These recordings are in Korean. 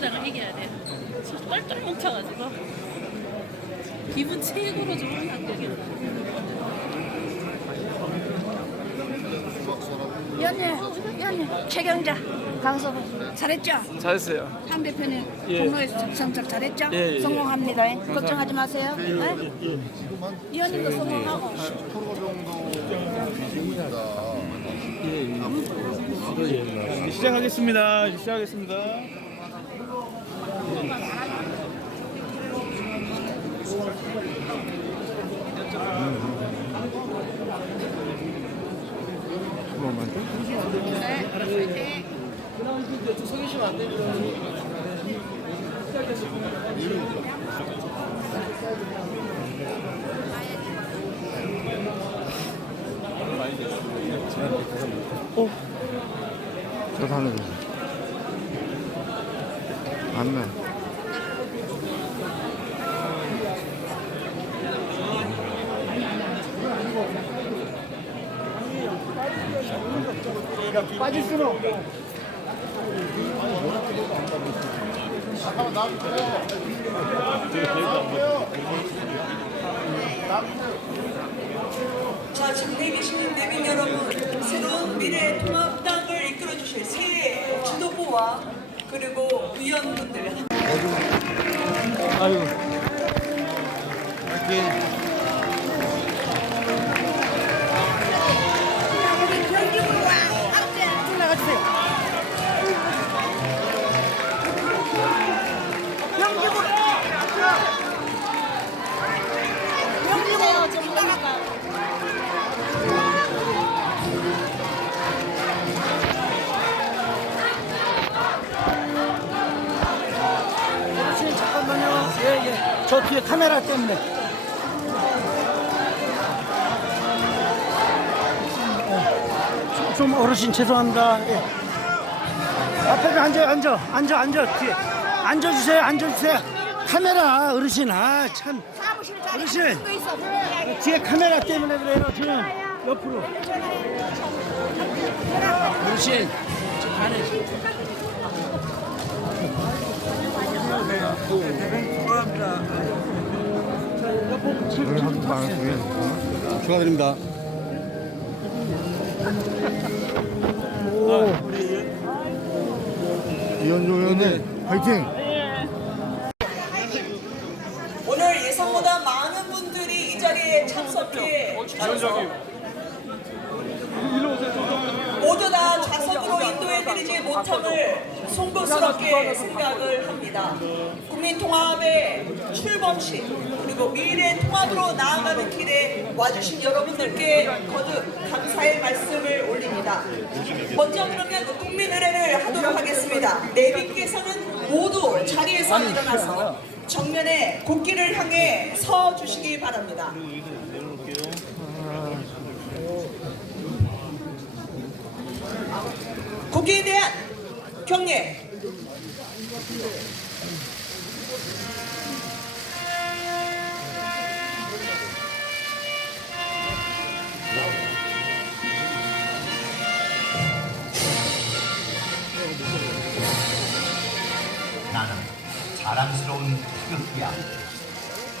민주당을 이겨야 돼요. 똘똘 뭉쳐가지고 기분 최고로 좋은 한국이다. 연예 최경자 강서구 잘했죠? 잘했어요. 한 대표님 예. 공로에 선착 잘했죠? 예, 예. 성공합니다. 걱정하지 마세요. 네? 위원님도 성공하고. 이제 시작하겠습니다. 이제 시작하겠습니다. 서계시면 안 되면 저도 하는 거. 안나. 빠질 수는 없고. 잠깐만 나와주세요. 자, 지금 계시는 내빈 여러분, 새로운 미래통합당을 이끌어주실 새 지도부와 그리고 위원분들. 아유. 파이팅. 잠깐만요. 예. 저 뒤에 카메라 때문에. 좀 어르신 죄송합니다. 예. 앞에 앉아 뒤에 앉아주세요. 카메라 어르신 참 어르신 뒤에 카메라 때문에 그래요. 지금 옆으로 어르신 오늘 한국 방송에 축하드립니다. 이현종 의원님 파이팅. 오늘 예상보다 많은 분들이 이 자리에 참석해 주셔서 모두 다 좌석으로 인도해드리지 못함을 송구스럽게 생각을 합니다. 국민통합의 출범식 그리고 미래통합으로 나아가는 길에 와주신 여러분들께 거듭 감사의 말씀을 올립니다. 먼저 그러면 국민의례를 하도록 하겠습니다. 내빈께서는 모두 자리에서 일어나서 정면에 국기를 향해 서 주시기 바랍니다. 국기에 대한 경례. 나는 자랑스러운 태극기야.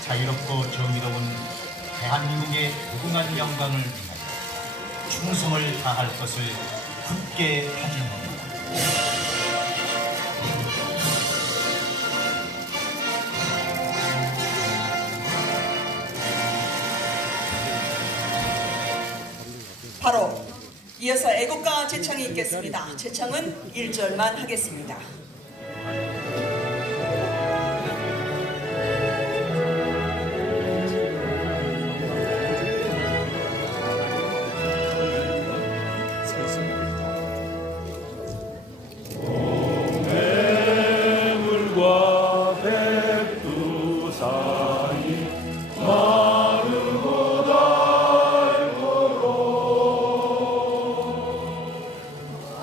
자유롭고 정의로운 대한민국의 무궁한 영광을 위하여 충성을 다할 것을 굳게 다짐합니다. 바로 이어서 애국가 제창이 있겠습니다. 제창은 1절만 하겠습니다.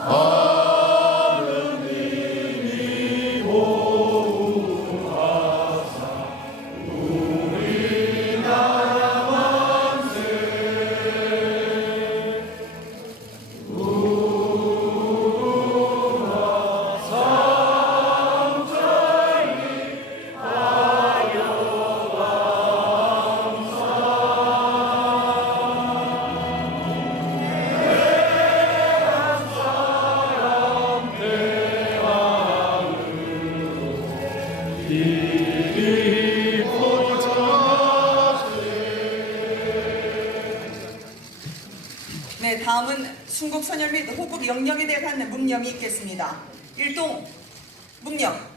아 네, 다음은 순국선열 및 호국 영령에 대한 묵념이 있겠습니다. 일동 묵념.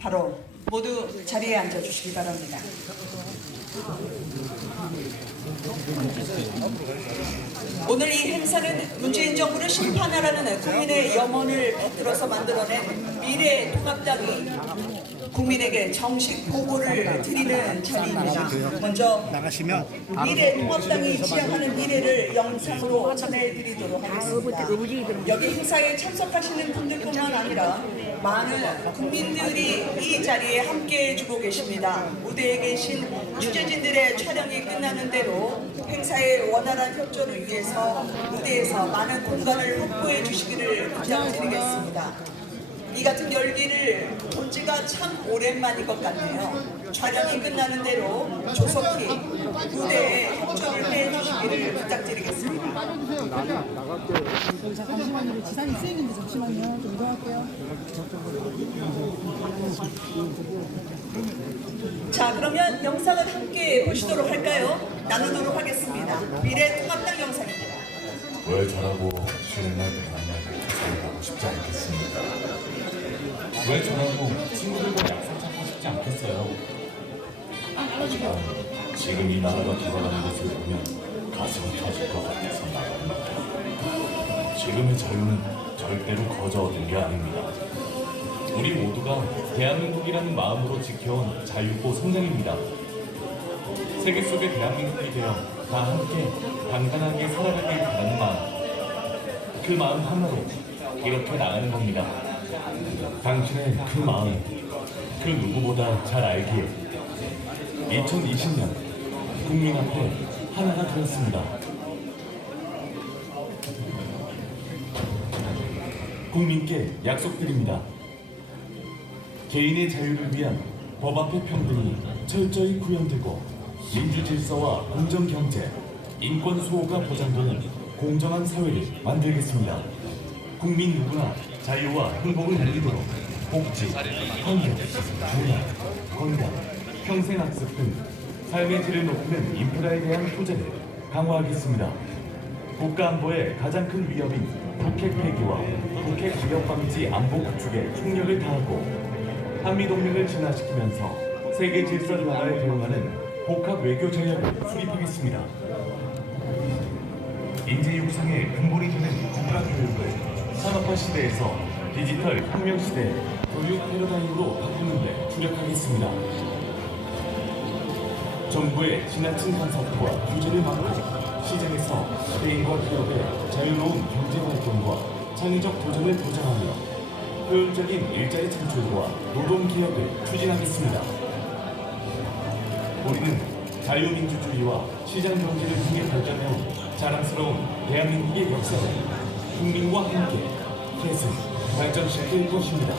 바로 모두 자리에 앉아주시기 바랍니다. 오늘 이 행사는 문재인 정부를 심판하라는 국민의 염원을 받들어서 만들어낸 미래통합당이 국민에게 정식 보고를 드리는 자리입니다. 먼저 미래통합당이 지향하는 미래를 영상으로 전해드리도록 하겠습니다. 여기 행사에 참석하시는 분들뿐만 아니라 많은 국민들이 이 자리에 함께해주고 계십니다. 무대에 계신 취재진들의 촬영이 끝나는 대로 행사의 원활한 협조를 위해서 무대에서 많은 공간을 확보해 주시기를 부탁드리겠습니다. 이 같은 열기를 본 지가 참 오랜만인 것 같네요. 촬영이 끝나는 대로 조속히 무대에 협조를 해주시기를 부탁드리겠습니다. 잠시만요. 지상이 쓰이는데 잠시만요. 좀 이동할게요. 자, 그러면 영상을 함께 보시도록 할까요? 나누도록 하겠습니다. 미래통합당 영상입니다. 왜 저라고 쉬는 날 만나고 생각하고 싶지 않겠습니까? 왜 저라고 친구들과 약속 잡고 싶지 않겠어요? 하지만 지금 이 나라가 돌아가는 것을 보면 가슴이 터질 것 같아서 말합니다. 지금의 자유는 절대로 거저 얻은 게 아닙니다. 우리 모두가 대한민국이라는 마음으로 지켜온 자유고 성장입니다. 세계 속의 대한민국이 되어 다 함께 단단하게 살아가길 바라는 마음, 그 마음 하나로 이렇게 나가는 겁니다. 당신의 그 마음, 그 누구보다 잘 알기에 2020년 국민 앞에 하나가 되었습니다. 국민께 약속드립니다. 개인의 자유를 위한 법 앞의 평등이 철저히 구현되고 민주 질서와 공정 경제, 인권 수호가 보장되는 공정한 사회를 만들겠습니다. 국민 누구나 자유와 행복을 누리도록 복지, 환경, 문화, 건강, 평생학습 등 삶의 질을 높이는 인프라에 대한 투자를 강화하겠습니다. 국가안보의 가장 큰 위협인 북핵 폐기와 북핵 위협 방지 안보 구축에 총력을 다하고 한미동맹을 진화시키면서 세계 질서 변화에 대응하는 복합 외교 전략을 수립하겠습니다. 인재 육성의 근본이 되는 국가교육을 산업화 시대에서 디지털 혁명 시대 교육 패러다임으로 바꾸는 데 주력하겠습니다. 정부의 지나친 간섭과 규제를 막고 시장에서 개인과 기업의 자유로운 경제 활동과 창의적 도전을 보장하며 효율적인 일자리 창출과 노동 개혁을 추진하겠습니다. 우리는 자유민주주의와 시장 경제를 통해 발전해온 자랑스러운 대한민국의 역사를 국민과 함께 계승, 발전시킬 것입니다.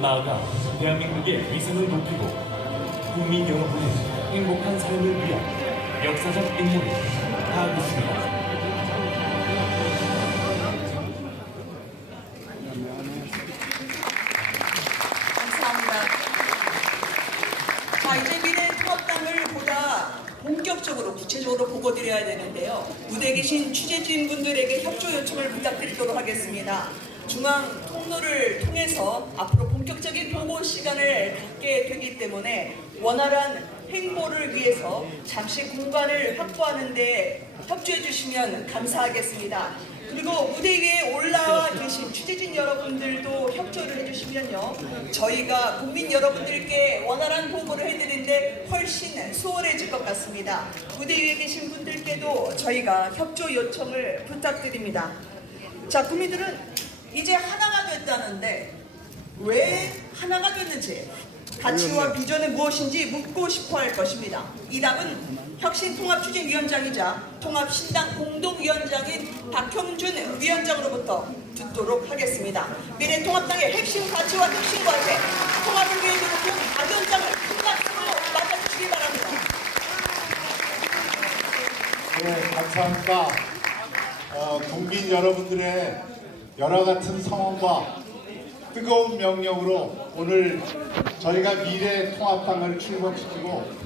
나아가 대한민국의 위상을 높이고 국민 여러분의 행복한 삶을 위한 역사적 임무를 다하겠습니다. 감사합니다. 자, 이제 미래통합당을 보다 본격적으로 구체적으로 보고드려야 되는데요. 무대에 계신 취재진 분들에게 협조 요청을 부탁드리도록 하겠습니다. 중앙 통로를 통해서 앞으로 본격적인 보고 시간을 갖게 되기 때문에 원활한 행보를 위해서 잠시 공간을 확보하는 데 협조해 주시면 감사하겠습니다. 그리고 무대 위에 올라와 계신 취재진 여러분들도 협조를 해주시면요, 저희가 국민 여러분들께 원활한 보고를 해드리는데 훨씬 수월해질 것 같습니다. 무대 위에 계신 분들께도 저희가 협조 요청을 부탁드립니다. 자, 국민들은 이제 하나가 됐다는데 왜 하나가 됐는지, 가치와 비전은 무엇인지 묻고 싶어 할 것입니다. 이 답은 혁신통합추진위원장이자 통합신당 공동위원장인 박형준 위원장으로부터 듣도록 하겠습니다. 미래통합당의 핵심 가치와 핵심 과제, 통합을 위해 노력한 박 위원장을 큰 박수로 맞아주시기 바랍니다. 네, 감사합니다. 국민 여러분들의 여러 같은 성원과 뜨거운 명령으로 오늘 저희가 미래통합당을 출범시키고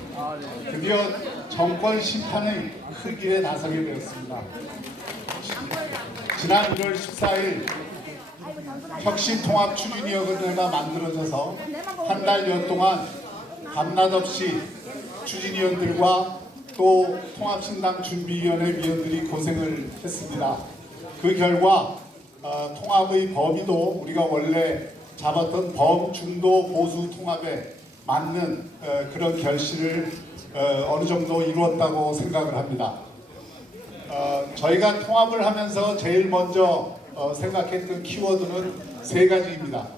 드디어 정권 심판의 큰 길에 나서게 되었습니다. 지난 1월 14일 혁신통합추진위원회가 만들어져서 한 달여 동안 밤낮없이 추진위원들과 또 통합신당 준비위원회 위원들이 고생을 했습니다. 그 결과 통합의 범위도 우리가 원래 잡았던 범중도 보수 통합에 맞는 그런 결실을 어느 정도 이루었다고 생각을 합니다. 저희가 통합을 하면서 제일 먼저 생각했던 키워드는 세 가지입니다.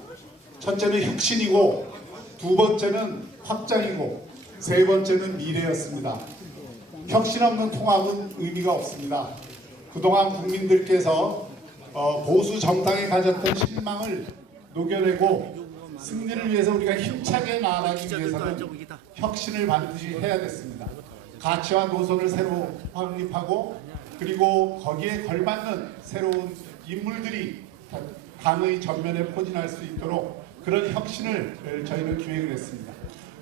첫째는 혁신이고, 두 번째는 확장이고, 세 번째는 미래였습니다. 혁신 없는 통합은 의미가 없습니다. 그동안 국민들께서 보수 정당에 가졌던 실망을 녹여내고 승리를 위해서 우리가 힘차게 나아가기 위해서는 혁신을 반드시 해야 됐습니다. 가치와 노선을 새로 확립하고, 그리고 거기에 걸맞는 새로운 인물들이 당의 전면에 포진할 수 있도록 그런 혁신을 저희는 기획을 했습니다.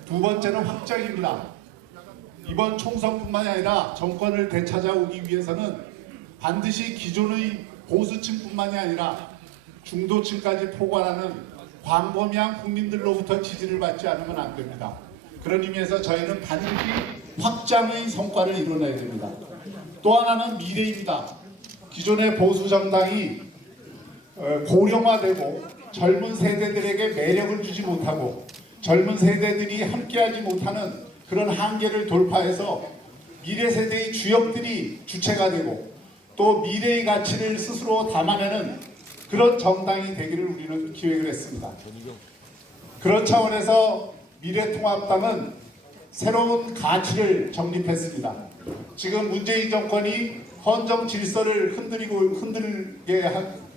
두 번째는 확장입니다. 이번 총선뿐만이 아니라 정권을 되찾아오기 위해서는 반드시 기존의 보수층뿐만이 아니라 중도층까지 포괄하는 광범위한 국민들로부터 지지를 받지 않으면 안 됩니다. 그런 의미에서 저희는 반드시 확장의 성과를 이뤄내야 됩니다. 또 하나는 미래입니다. 기존의 보수 정당이 고령화되고 젊은 세대들에게 매력을 주지 못하고 젊은 세대들이 함께하지 못하는 그런 한계를 돌파해서 미래 세대의 주역들이 주체가 되고 또 미래의 가치를 스스로 담아내는 그런 정당이 되기를 우리는 기획을 했습니다. 그런 차원에서 미래통합당은 새로운 가치를 정립했습니다. 지금 문재인 정권이 헌정 질서를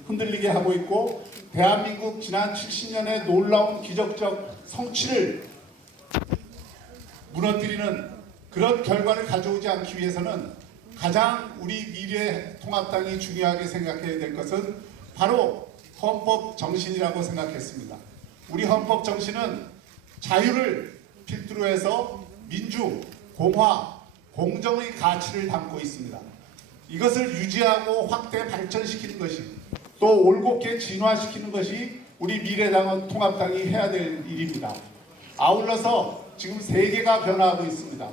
흔들리게 하고 있고, 대한민국 지난 70년의 놀라운 기적적 성취를 무너뜨리는 그런 결과를 가져오지 않기 위해서는 가장 우리 미래통합당이 중요하게 생각해야 될 것은 바로 헌법 정신이라고 생각했습니다. 우리 헌법 정신은 자유를 필두로 해서 민주, 공화, 공정의 가치를 담고 있습니다. 이것을 유지하고 확대 발전시키는 것이, 또 올곧게 진화시키는 것이 우리 미래통합당이 해야 될 일입니다. 아울러서 지금 세계가 변화하고 있습니다.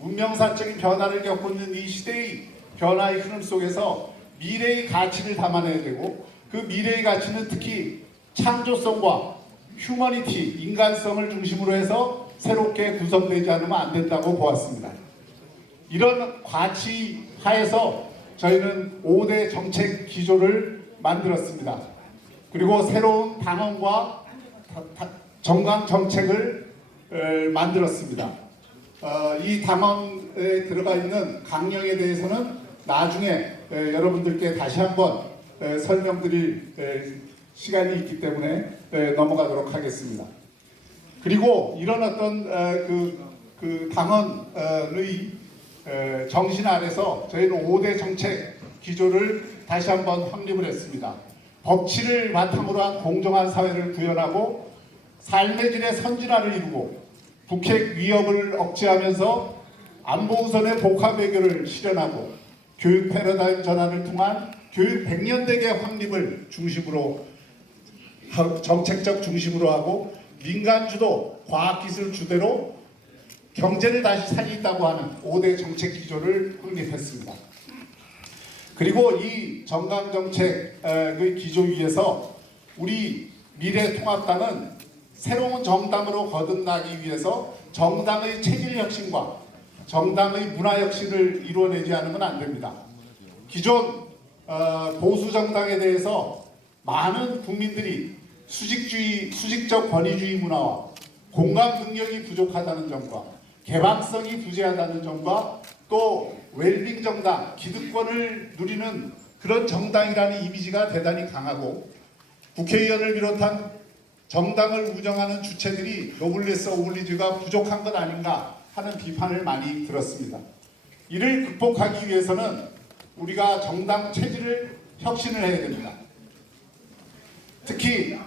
운명사적인 변화를 겪고 있는 이 시대의 변화의 흐름 속에서 미래의 가치를 담아내야 되고, 그 미래의 가치는 특히 창조성과 휴머니티, 인간성을 중심으로 해서 새롭게 구성되지 않으면 안 된다고 보았습니다. 이런 가치 하에서 저희는 5대 정책 기조를 만들었습니다. 그리고 새로운 당원과 정강 정책을 만들었습니다. 이 당원에 들어가 있는 강령에 대해서는 나중에 여러분들께 다시 한번 설명드릴 시간이 있기 때문에 넘어가도록 하겠습니다. 그리고 이런 어떤 그 당원의 정신 아래서 저희는 5대 정책 기조를 다시 한번 확립을 했습니다. 법치를 바탕으로 한 공정한 사회를 구현하고 삶의 질의 선진화를 이루고 북핵 위협을 억제하면서 안보 우선의 복합 외교를 실현하고 교육 패러다임 전환을 통한 교육 100년대계 확립을 중심으로 정책적 중심으로 하고 민간 주도 과학기술 주대로 경제를 다시 살린다고 하는 5대 정책 기조를 확립했습니다. 그리고 이 정강정책의 기조 위에서 우리 미래통합당은 새로운 정당으로 거듭나기 위해서 정당의 체질 혁신과 정당의 문화 혁신을 이루어내지 않으면 안 됩니다. 기존 보수 정당에 대해서 많은 국민들이 수직적 권위주의 문화와 공감 능력이 부족하다는 점과 개방성이 부재하다는 점과 또 웰빙 정당, 기득권을 누리는 그런 정당이라는 이미지가 대단히 강하고 국회의원을 비롯한 정당을 운영하는 주체들이 노블레스 오블리주가 부족한 것 아닌가 하는 비판을 많이 들었습니다. 이를 극복하기 위해서는 우리가 정당 체질을 혁신을 해야 됩니다. 특히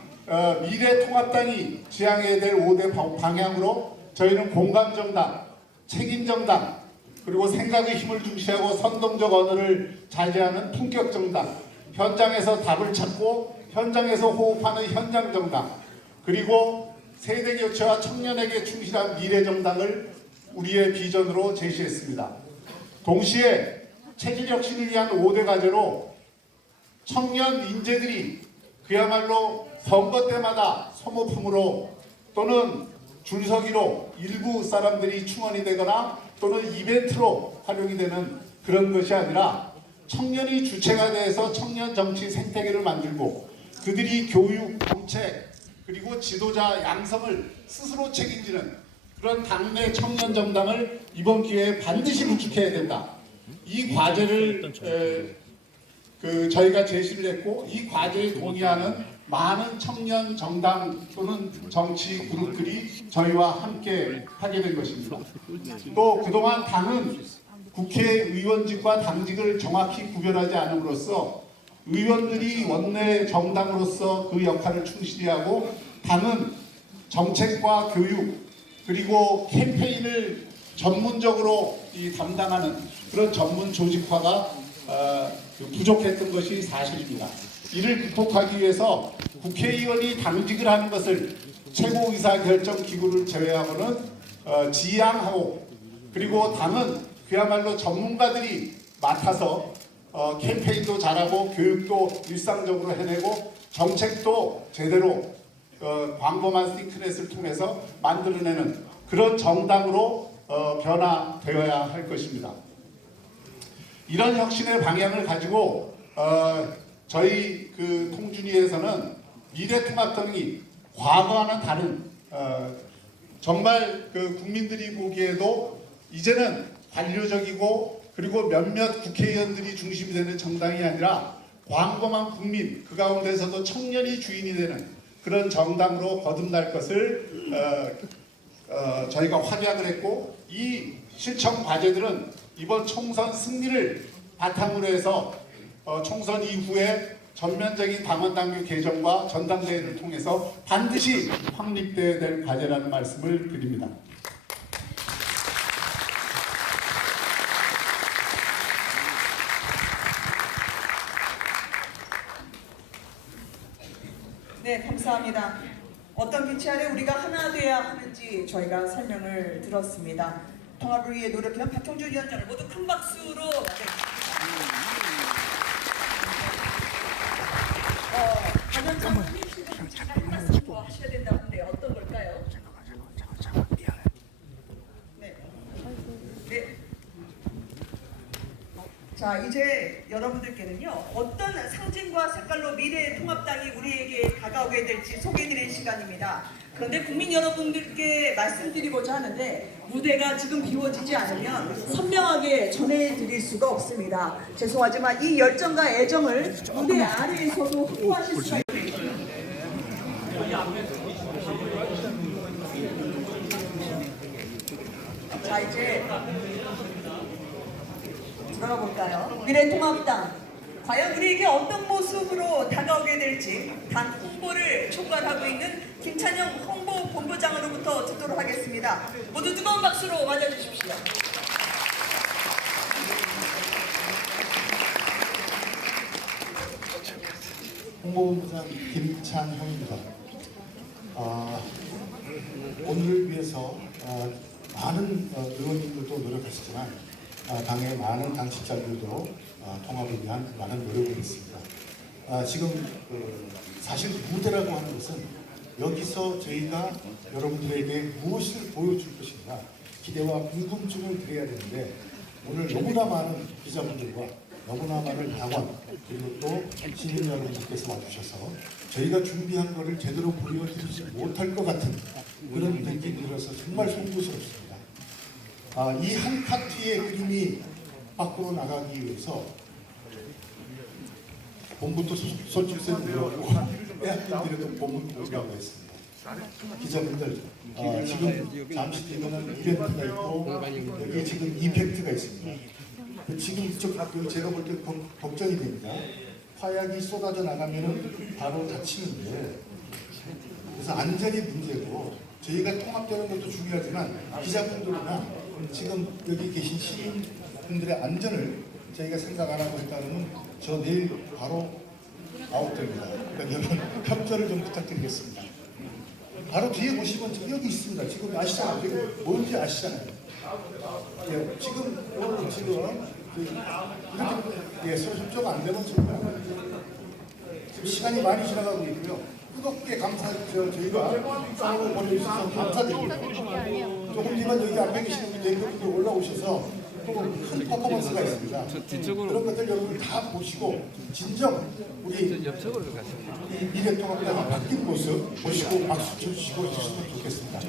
미래통합당이 지향해야 될 5대 방향으로 저희는 공감정당, 책임정당, 그리고 생각의 힘을 중시하고 선동적 언어를 자제하는 품격정당, 현장에서 답을 찾고 현장에서 호흡하는 현장정당, 그리고 세대교체와 청년에게 충실한 미래정당을 우리의 비전으로 제시했습니다. 동시에 체질 혁신을 위한 5대 과제로 청년 인재들이 그야말로 선거 때마다 소모품으로 또는 줄서기로 일부 사람들이 충원이 되거나 또는 이벤트로 활용이 되는 그런 것이 아니라 청년이 주체가 돼서 청년 정치 생태계를 만들고 그들이 교육, 정책, 그리고 지도자 양성을 스스로 책임지는 그런 당내 청년 정당을 이번 기회에 반드시 구축해야 된다. 이 과제를 저희가 제시를 했고 이 과제에 동의하는 많은 청년 정당 또는 정치 그룹들이 저희와 함께 하게 된 것입니다. 또 그동안 당은 국회의원직과 당직을 정확히 구별하지 않음으로써 의원들이 원내 정당으로서 그 역할을 충실히 하고 당은 정책과 교육 그리고 캠페인을 전문적으로 담당하는 그런 전문 조직화가 부족했던 것이 사실입니다. 이를 극복하기 위해서 국회의원이 당직을 하는 것을 최고의사결정기구를 제외하고는 지양하고 그리고 당은 그야말로 전문가들이 맡아서 캠페인도 잘하고 교육도 일상적으로 해내고 정책도 제대로 광범한 싱크넷을 통해서 만들어내는 그런 정당으로 변화되어야 할 것입니다. 이런 혁신의 방향을 가지고 저희 통준위에서는 미래통합당이 과거와는 다른 정말 국민들이 보기에도 이제는 관료적이고 그리고 몇몇 국회의원들이 중심이 되는 정당이 아니라 광범한 국민 그 가운데서도 청년이 주인이 되는 그런 정당으로 거듭날 것을 저희가 확약을 했고 이 실천 과제들은 이번 총선 승리를 바탕으로 해서 총선 이후에 전면적인 당원당규 개정과 전당대회를 통해서 반드시 확립되어야 될 과제라는 말씀을 드립니다. 네, 감사합니다. 어떤 빛이 아래 우리가 하나 돼야 하는지 저희가 설명을 들었습니다. 통합을 위해 노력해온 박형준 위원장을 모두 큰 박수로 맞이해주십니다. 관련장관님 잠깐 말씀 더 하셔야 된다고 하는데 어떤 걸까요? 잠깐 미안해. 네. 네. 자, 이제 여러분들께는요 어떤 상징과 색깔로 미래통합당이 우리에게 다가오게 될지 소개해드릴 시간입니다. 그런데 국민 여러분들께 말씀드리고자 하는데 무대가 지금 비워지지 않으면 선명하게 전해드릴 수가 없습니다. 죄송하지만 이 열정과 애정을 무대 아래에서도 확보하실 수가 있습니다. 자, 이제 들어가 볼까요? 미래통합당 과연 우리에게 어떤 모습으로 다가오게 될지 당 홍보를 총괄하고 있는 김찬영 홍보본부장으로부터 듣도록 하겠습니다. 모두 뜨거운 박수로 맞아주십시오. 홍보부장 김찬형입니다. 오늘을 위해서 많은 의원님들도 노력하시지만 당의 많은 당직자들도 통합을 위한 많은 노력을 했습니다. 지금 사실 무대라고 하는 것은 여기서 저희가 여러분들에게 무엇을 보여줄 것인가 기대와 궁금증을 드려야 되는데 오늘 너무나 많은 기자분들과 너무나 많은 당원 그리고 또 시민 여러분들께서 와주셔서 저희가 준비한 것을 제대로 보여드리지 못할 것 같은 그런 느낌이 들어서 정말 송구스럽습니다. 이 한 파트의 그림이 밖으로 나가기 위해서 봄부터 소출세를 늘었고 빼앗긴들에도 봄은 오라고 했습니다. 기자분들 지금 잠시 뒤에는 이벤트가 있고 여기 지금 이펙트가 있습니다. 지금 이쪽 제가 볼 때 걱정이 됩니다. 화약이 쏟아져 나가면 바로 다치는데 그래서 안전이 문제고 저희가 통합되는 것도 중요하지만 기자분들이나 지금 여기 계신 시민분들의 안전을 저희가 생각 안 하고 있다면 저 내일 바로 아웃됩니다. 그러니까 여러분 협조를 좀 부탁드리겠습니다. 바로 뒤에 보시면 여기 있습니다. 지금 아시잖아요. 지금 뭔지 아시잖아요. 예, 지금 오늘 지금 이렇게 서로 협조가 안 되면 정말 지금 시간이 많이 지나가고 있고요. 뜨겁게 저희가 싸움을 벌여주셔서 감사드립니다. 조금 뒤만 여기 앞에 계시는 분들 올라오셔서 또 큰 퍼포먼스가 있습니다. 그런 것들 여러분 다 보시고 진정 우리 미래통합당이 바뀐 모습 보시고 박수 쳐주시고 해주시면 좋겠습니다.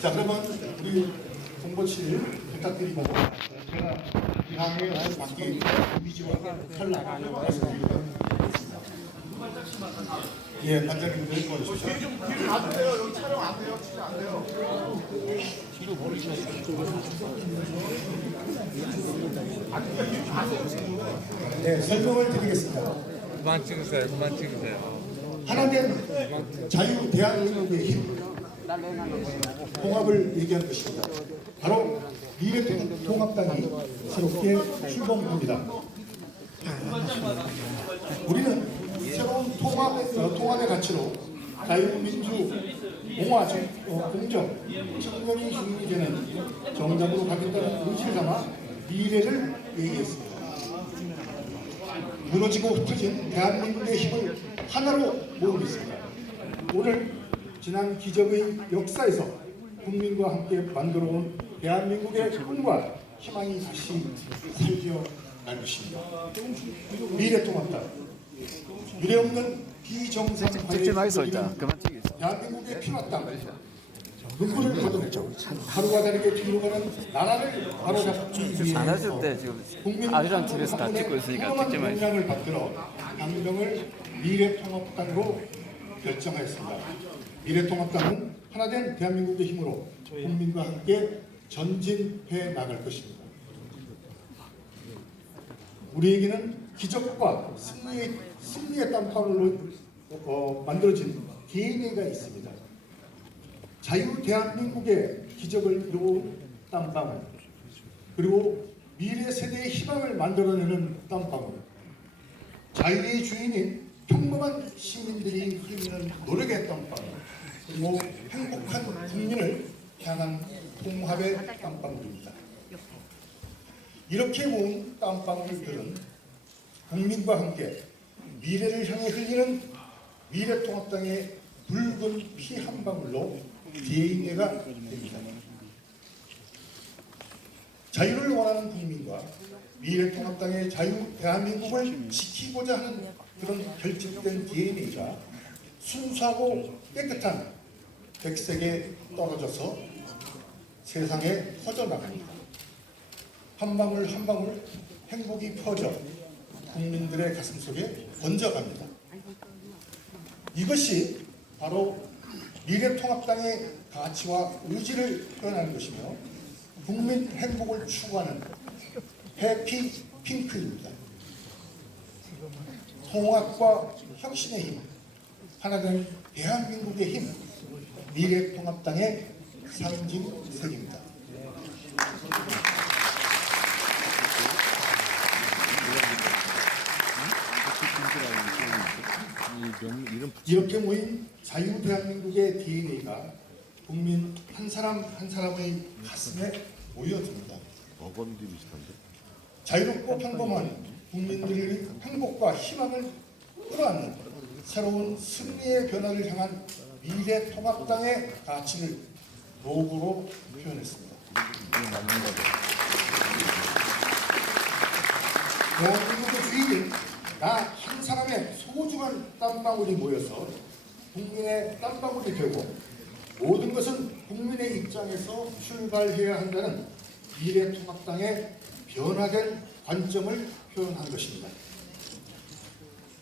자 그러면 우리 홍보실 부탁드리고 제가 기왕에 바뀐 이미지와 탈락 말씀드리도록 하겠습니다. 예, 반장님들 도와주십시오. 안 돼요. 여기 촬영 안 돼요. 진짜 안 돼요. 네, 설명을 드리겠습니다. 그만 찍으세요. 그만 찍으세요. 하나된 자유 대한민국의 힘, 통합을 얘기한 것입니다. 바로 미래통합당이 새롭게 출범합니다. 우리는 새로운 통합의 가치로 자유민주, 공화, 공정, 청년이 주인이 되는 정당으로 가겠다는 의지를 담아 미래를 얘기했습니다. 무너지고 흩어진 대한민국의 힘을 하나로 모으겠습니다. 오늘 지난 기적의 역사에서 국민과 함께 만들어온 대한민국의 꿈과 희망이 다시 살펴날 것입니다. 미래통합당, 미래없는 비정상화의 대한민국의 피났당, 눈물을 거둬냈죠. 하루가 다르게 뒤로 가는 나라를 바로잡기 위해서 국민 TV에서 다 찍고 있으니까 찍지 마세요. 공약을 받들어 당명을 미래통합당으로 결정하였습니다. 미래통합당은 하나된 대한민국의 힘으로 국민과 함께 전진해 나갈 것입니다. 우리에게는 기적과 승리의 땀방울로 만들어진 DNA가 있습니다. 자유 대한민국의 기적을 이루는 땀방울, 그리고 미래 세대의 희망을 만들어내는 땀방울, 자유의 주인인 평범한 시민들이 흘리는 노력의 땀방울, 그리고 행복한 국민을 향한 통합의 땀방울입니다. 이렇게 모은 땀방울들은 국민과 함께 미래를 향해 흘리는 미래통합당의 붉은 피 한 방울로 DNA가 됩니다. 자유를 원하는 국민과 미래통합당의 자유 대한민국을 지키고자 하는 그런 결집된 DNA가 순수하고 깨끗한 백색에 떨어져서 세상에 퍼져나갑니다. 한 방울 한 방울 행복이 퍼져 국민들의 가슴속에 번져갑니다. 이것이 바로 미래통합당의 가치와 의지를 표현하는 것이며 국민 행복을 추구하는 해피핑크입니다. 통합과 혁신의 힘, 하나된 대한민국의 힘, 미래통합당의 상징색입니다. 이렇게 모인 자유대한민국의 DNA가 국민 한 사람 한 사람의 가슴에 모여듭니다. 자유롭고 평범한 국민들의 행복과 희망을 끌어안는 새로운 승리의 변화를 향한 미래통합당의 가치를 로고로 표현했습니다. 대한민국의 주인은 나 한 사람의 소중한 땀방울이 모여서 국민의 땀방울이 되고 모든 것은 국민의 입장에서 출발해야 한다는 미래통합당의 변화된 관점을 표현한 것입니다.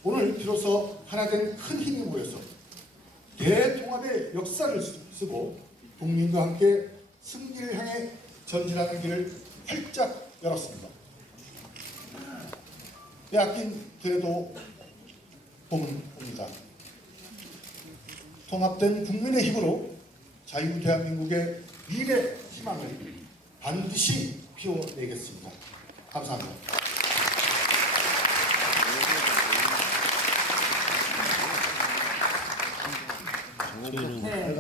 오늘 비로소 하나된 큰 힘이 모여서 대통합의 역사를 쓰고 국민과 함께 승리를 향해 전진하는 길을 활짝 열었습니다. 빼앗긴 그래도 봄은 옵니다. 통합된 국민의 힘으로 자유대한민국의 미래 희망을 반드시 피워내겠습니다. 감사합니다. 네.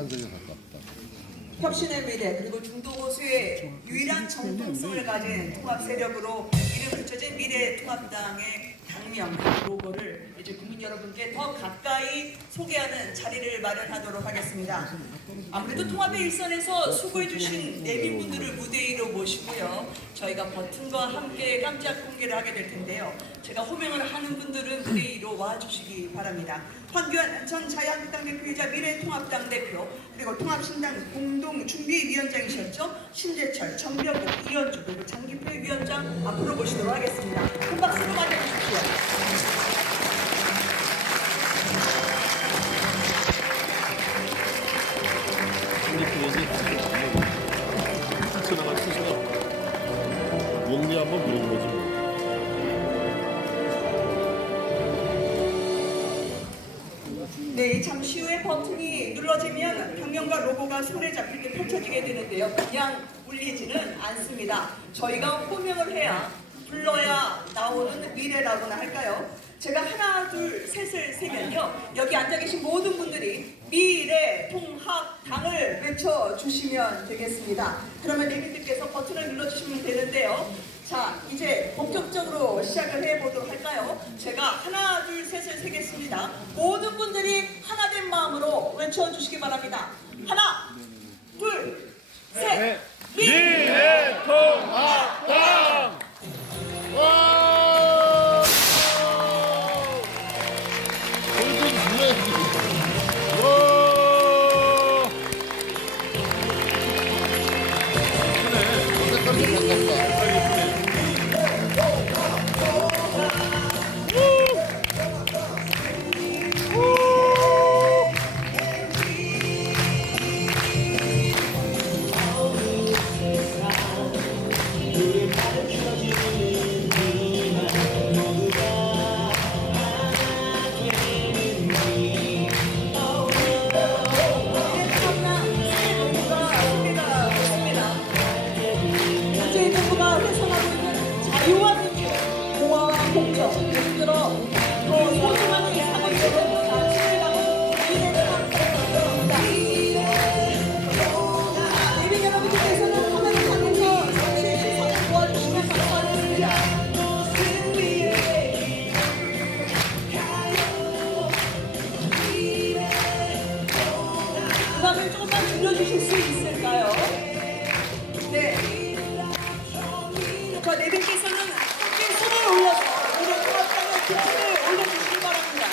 혁신의 미래 그리고 중도보수의 유일한 정통성을 가진 통합 세력으로 이름 붙여진 미래통합당의 당명 로고를 이제 국민 여러분께 더 가까이 소개하는 자리를 마련하도록 하겠습니다. 아무래도 통합의 일선에서 수고해주신 내빈분들을 무대 위로 모시고요. 저희가 버튼과 함께 깜짝 공개를 하게 될 텐데요. 제가 호명을 하는 분들은 무대 위로 와주시기 바랍니다. 황교안 전 자유한국당 대표이자 미래통합당 대표 그리고 통합신당 공동준비위원장이셨죠. 신재철, 정병국, 이현주 그리고 장기표 위원장 앞으로 모시도록 하겠습니다. 큰 박수로 맞아주십시오. 용리 한번 부리는 거지. 네, 잠시 후에 버튼이 눌러지면 평면과 로고가 손에 잡힐 때 펼쳐지게 되는데요. 그냥 울리지는 않습니다. 저희가 호명을 해야 불러야 나오는 미래라고나 할까요? 제가 하나, 둘, 셋을 세면요. 여기 앉아 계신 모든 분들이 미래통합당을 외쳐주시면 되겠습니다. 그러면 내빈들께서 버튼을 눌러주시면 되는데요. 자, 이제 본격적으로 시작을 해보도록 할까요? 제가 하나, 둘, 셋을 세겠습니다. 모든 분들이 하나된 마음으로 외쳐주시기 바랍니다. 하나, 둘, 셋! 미래통합당! 와! 얼굴 불러야지. 와! 그래, 색깔이 반갑다. 조금만 줄여주실 수 있을까요? 네. 자, 내빈께서는 함께 손을 올려서 우리 통합당의 기쁨을 올려주시기 바랍니다.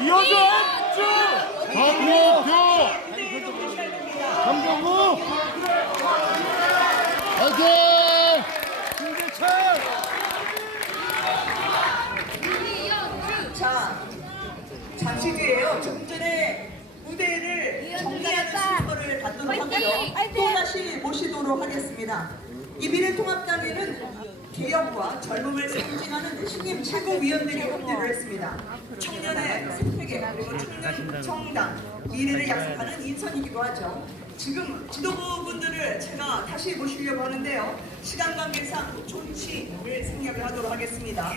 이어져 합주! 박호표! 강정우! 화이팅! 김재철! 자, 잠시 뒤에요. 조금 전에 무대를 정리하는 순서를 갖도록 하고요. 또다시 모시도록 하겠습니다. 이 미래통합당에는 개혁과 젊음을 상징하는 신임 최고위원들이 합류를 했습니다. 청년의 생태계 그리고 청년 정당, 미래를 약속하는 인선이기도 하죠. 지금 지도부분들을 제가 다시 모시려고 하는데요. 시간 관계상 존치를 생략을 하도록 하겠습니다.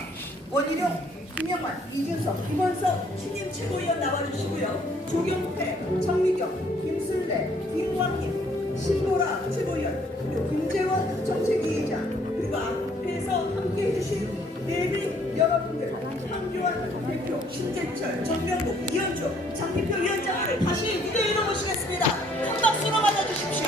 원희룡, 김영환, 이준석, 김원석 신임 최고위원 나와주시고요. 조경태, 정미경, 김술래, 김광림, 신보라 최고위원, 그리고 김재원 정책위의장, 그리고 앞에서 함께 해주신 내빈 여러분들, 황교안 대표, 신재철, 정명국, 이현주, 장기표 위원장을 다시 무대 위로 모시겠습니다. 큰 박수로 맞아주십시오.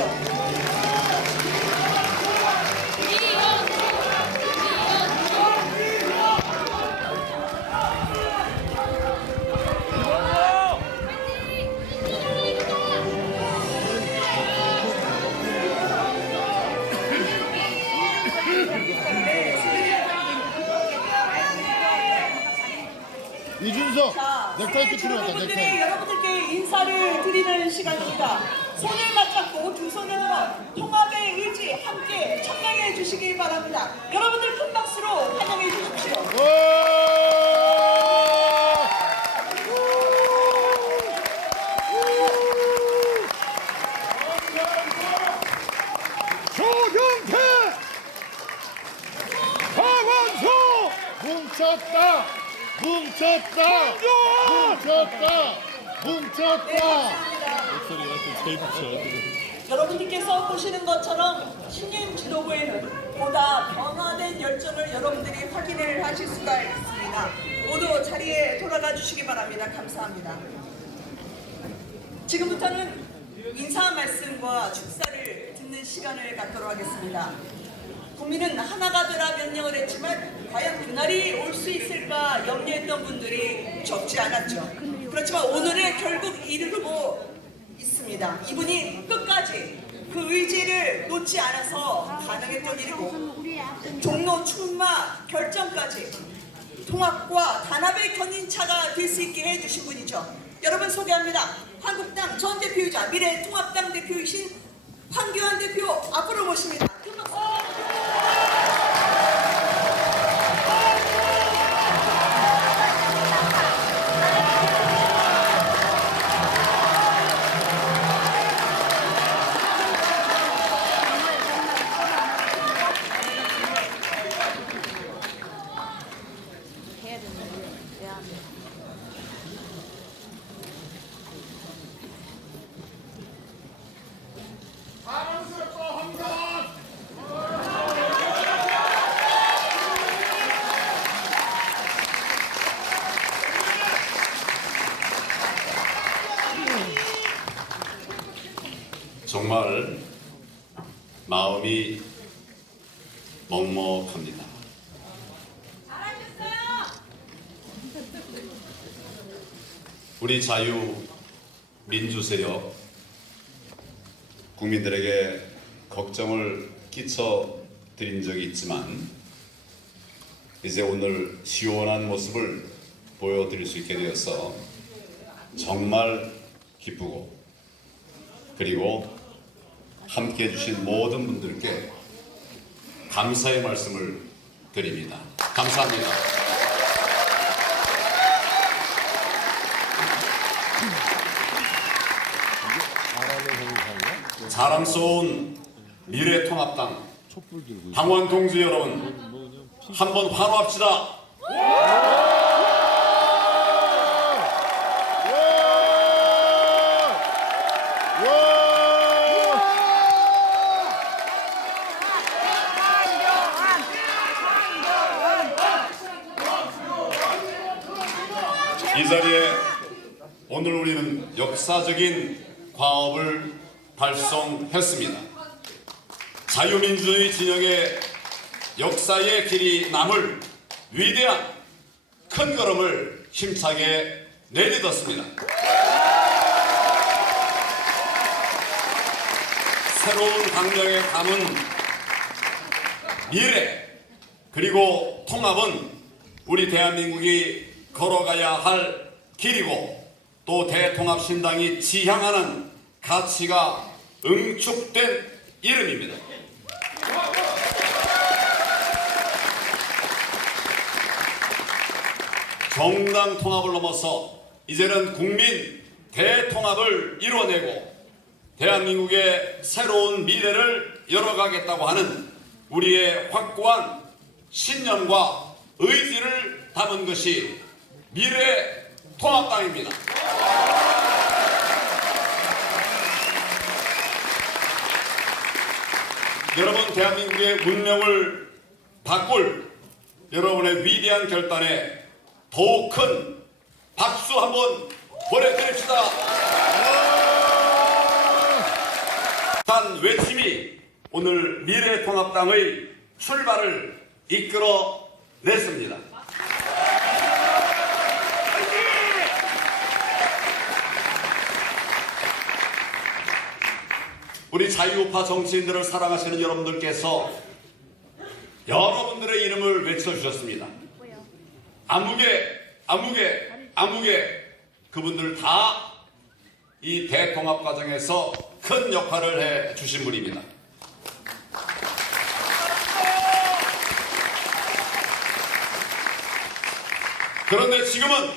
이준석 자, 넥타이 끝으로 간다. 여러분들이 넥타이. 여러분들께 인사를 드리는 시간입니다. 손을 맞잡고 두 손으로 통합의 의지 함께 청량해 주시기 바랍니다. 여러분들 큰 박수로 환영해 주십시오. 조경태, 박원수 뭉쳤다, 뭉쳤다, 뭉쳤다, 뭉쳤다. 여러분들께서 보시는 것처럼 신임 지도부에는 보다 변화된 열정을 여러분들이 확인을 하실 수가 있습니다. 모두 자리에 돌아가 주시기 바랍니다. 감사합니다. 지금부터는 인사 말씀과 축사를 듣는 시간을 갖도록 하겠습니다. 국민은 하나가 되라 명령을 했지만 과연 그날이 올 수 있을까 염려했던 분들이 적지 않았죠. 그렇지만 오늘에 결국 이르고 있습니다. 이분이 끝까지 그 의지를 놓지 않아서 가능했던 일이고 종로 출마 결정까지 통합과 단합의 견인차가 될 수 있게 해주신 분이죠. 여러분 소개합니다. 한국당 전 대표이자 미래통합당 대표이신 황교안 대표 앞으로 모십니다. 큰 박수. 정말 마음이 먹먹합니다. 우리 자유민주 세력 국민들에게 걱정을 끼쳐 드린 적이 있지만 이제 오늘 시원한 모습을 보여드릴 수 있게 되어서 정말 기쁘고 그리고 함께 해주신 모든 분들께 감사의 말씀을 드립니다. 감사합니다. 자랑스러운 미래통합당 당원 동지 여러분, 한번 환호합시다. 이 자리에 오늘 우리는 역사적인 과업을 달성했습니다. 자유민주주의 진영의 역사의 길이 남을 위대한 큰 걸음을 힘차게 내딛었습니다. 새로운 강령에 담은 미래 그리고 통합은 우리 대한민국이 걸어가야 할 길이고 또 대통합신당이 지향하는 가치가 응축된 이름입니다. 정당 통합을 넘어서 이제는 국민 대통합을 이뤄내고 대한민국의 새로운 미래를 열어가겠다고 하는 우리의 확고한 신념과 의지를 담은 것이 미래통합당입니다. 여러분, 대한민국의 운명을 바꿀 여러분의 위대한 결단에 더욱 큰 박수 한번 보내드립시다. 단 외침이 오늘 미래통합당의 출발을 이끌어냈습니다. 우리 자유우파 정치인들을 사랑하시는 여러분들께서 여러분들의 이름을 외쳐주셨습니다. 아무개 그분들 다 이 대통합 과정에서 큰 역할을 해주신 분입니다. 그런데 지금은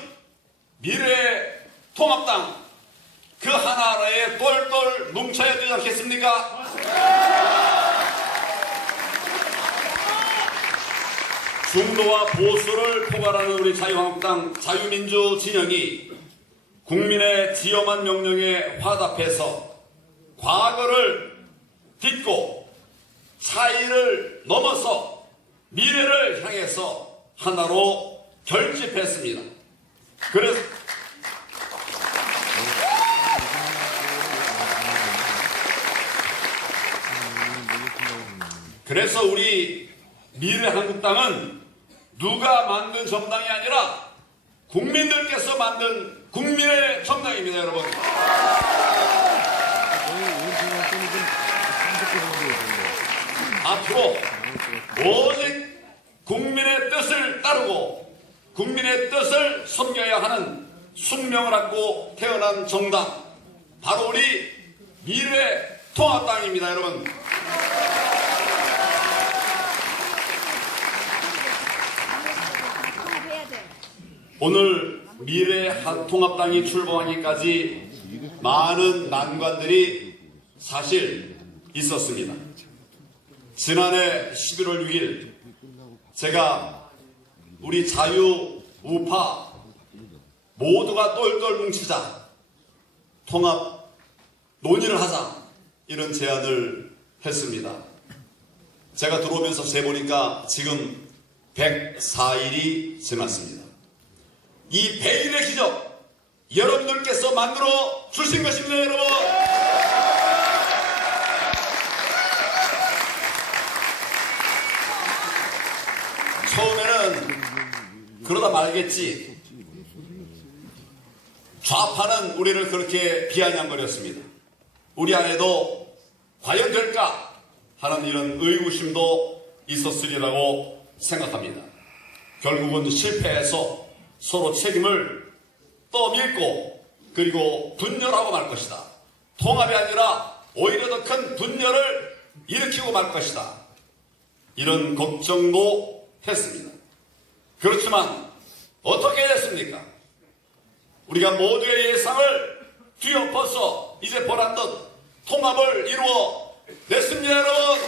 미래통합당 그 하나하나에 똘똘 뭉쳐야 되지 않겠습니까? 중도와 보수를 포괄하는 우리 자유한국당 자유민주 진영이 국민의 지엄한 명령에 화답해서 과거를 딛고 차이를 넘어서 미래를 향해서 하나로 결집했습니다. 그래서 우리 미래한국당은 누가 만든 정당이 아니라 국민들께서 만든 국민의 정당입니다, 여러분. 앞으로 오직 국민의 뜻을 따르고 국민의 뜻을 섬겨야 하는 숙명을 안고 태어난 정당, 바로 우리 미래통합당입니다, 여러분. 오늘 미래통합당이 출범하기까지 많은 난관들이 사실 있었습니다. 지난해 11월 6일 제가 우리 자유우파 모두가 똘똘 뭉치자, 통합 논의를 하자, 이런 제안을 했습니다. 제가 들어오면서 재보니까 지금 104일이 지났습니다. 이 100일의 기적, 여러분들께서 만들어 주신 것입니다, 여러분. 처음에는 그러다 말겠지, 좌파는 우리를 그렇게 비아냥거렸습니다. 우리 안에도 과연 될까 하는 이런 의구심도 있었으리라고 생각합니다. 결국은 실패해서 서로 책임을 떠밀고 그리고 분열하고 말 것이다. 통합이 아니라 오히려 더 큰 분열을 일으키고 말 것이다. 이런 걱정도 했습니다. 그렇지만 어떻게 됐습니까? 우리가 모두의 예상을 뒤엎어서 이제 보란듯 통합을 이루어 냈습니다, 여러분.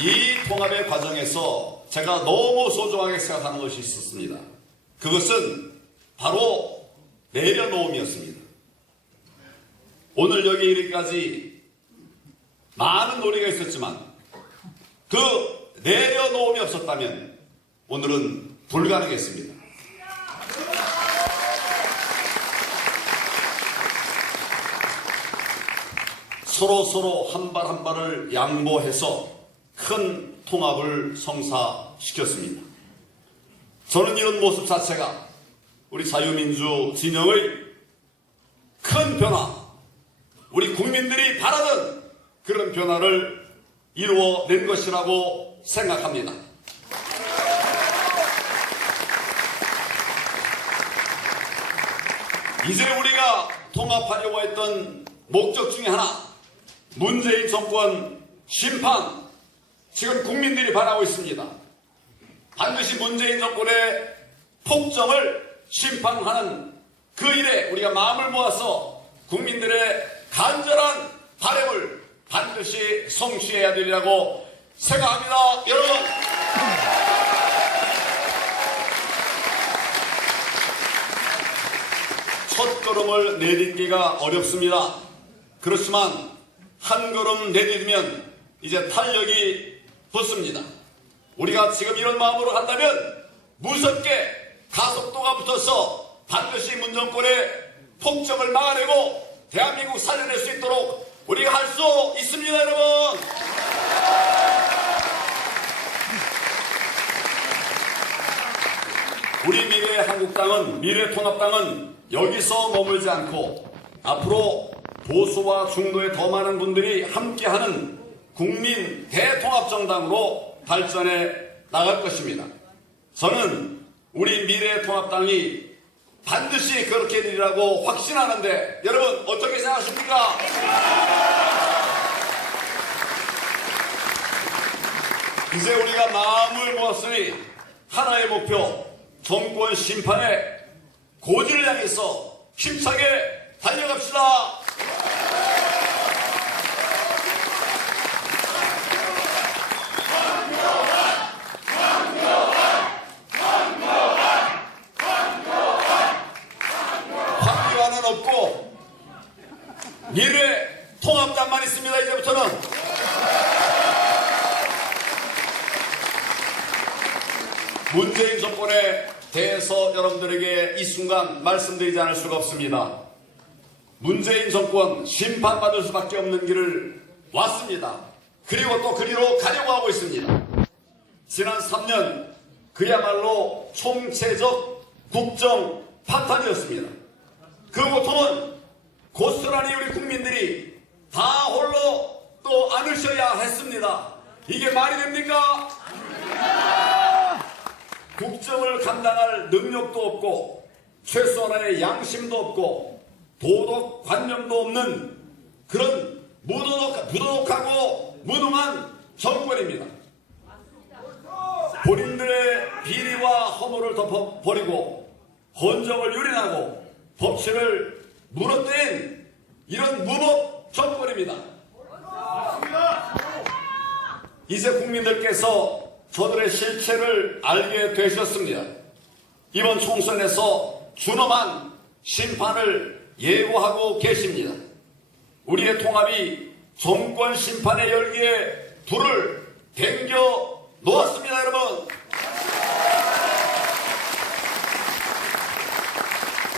이 통합의 과정에서 제가 너무 소중하게 생각하는 것이 있었습니다. 그것은 바로 내려놓음이었습니다. 오늘 여기 이르기까지 많은 논의가 있었지만 그 내려놓음이 없었다면 오늘은 불가능했습니다. 서로 한 발 한 발을 양보해서 큰 통합을 성사시켰습니다. 저는 이런 모습 자체가 우리 자유민주 진영의 큰 변화, 우리 국민들이 바라는 그런 변화를 이루어낸 것이라고 생각합니다. 이제 우리가 통합하려고 했던 목적 중에 하나, 문재인 정권 심판, 지금 국민들이 바라고 있습니다. 반드시 문재인 정권의 폭정을 심판하는 그 일에 우리가 마음을 모아서 국민들의 간절한 바람을 반드시 성취해야 되리라고 생각합니다. 여러분, 첫 걸음을 내딛기가 어렵습니다. 그렇지만 한 걸음 내딛으면 이제 탄력이 붙습니다. 우리가 지금 이런 마음으로 간다면 무섭게 가속도가 붙어서 반드시 문정권의 폭정을 막아내고 대한민국 살려낼 수 있도록 우리가 할 수 있습니다, 여러분. 우리 미래한국당은, 미래통합당은 여기서 머물지 않고 앞으로 보수와 중도의 더 많은 분들이 함께하는 국민 대통합정당으로 발전해 나갈 것입니다. 저는 우리 미래통합당이 반드시 그렇게 되리라고 확신하는데 여러분 어떻게 생각하십니까? 이제 우리가 마음을 모았으니 하나의 목표, 정권 심판의 고지를 향해서 힘차게 달려갑시다. 황교안은 없고 미래 통합당만 있습니다. 이제부터는 문재인 정권에 대해서 여러분들에게 이 순간 말씀드리지 않을 수가 없습니다. 문재인 정권 심판받을 수밖에 없는 길을 왔습니다. 그리고 또 그리로 가려고 하고 있습니다. 지난 3년 그야말로 총체적 국정 파탄이었습니다. 그 고통은 고스란히 우리 국민들이 다 홀로 또 안으셔야 했습니다. 이게 말이 됩니까? 국정을 감당할 능력도 없고 최소한의 양심도 없고 도덕 관념도 없는 그런 무도덕하고 무능한 정권입니다. 본인들의 비리와 허물을 덮어버리고 헌정을 유린하고 법치를 무너뜨린 이런 무법 정권입니다. 이제 국민들께서 저들의 실체를 알게 되셨습니다. 이번 총선에서 준엄한 심판을 예고하고 계십니다. 우리의 통합이 정권 심판의 열기에 불을 댕겨 놓았습니다, 여러분.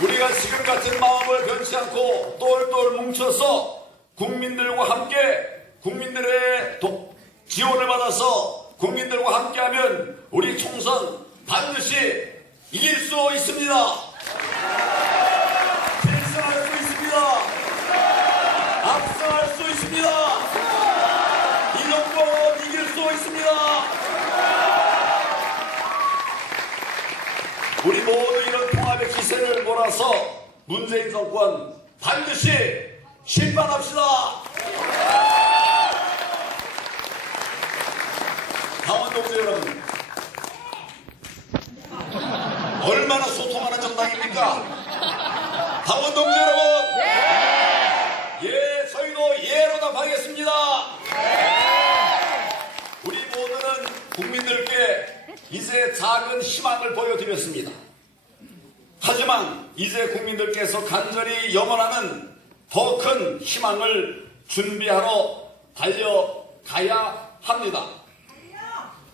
우리가 지금 같은 마음을 변치 않고 똘똘 뭉쳐서 국민들과 함께 국민들의 지원을 받아서 국민들과 함께하면 우리 총선 반드시 이길 수 있습니다. 필승할 수 있습니다. 압승할 수 있습니다. 이 정권 이길 수 있습니다. 우리 모두 이런 통합의 기세를 몰아서 문재인 정권 반드시 심판합시다. 당원 동지 여러분, 얼마나 소통하는 정당입니까? 당원 동지 여러분, 예, 저희도 예로 답하겠습니다. 우리 모두는 국민들께 이제 작은 희망을 보여드렸습니다. 하지만 이제 국민들께서 간절히 염원하는 더 큰 희망을 준비하러 달려가야 합니다.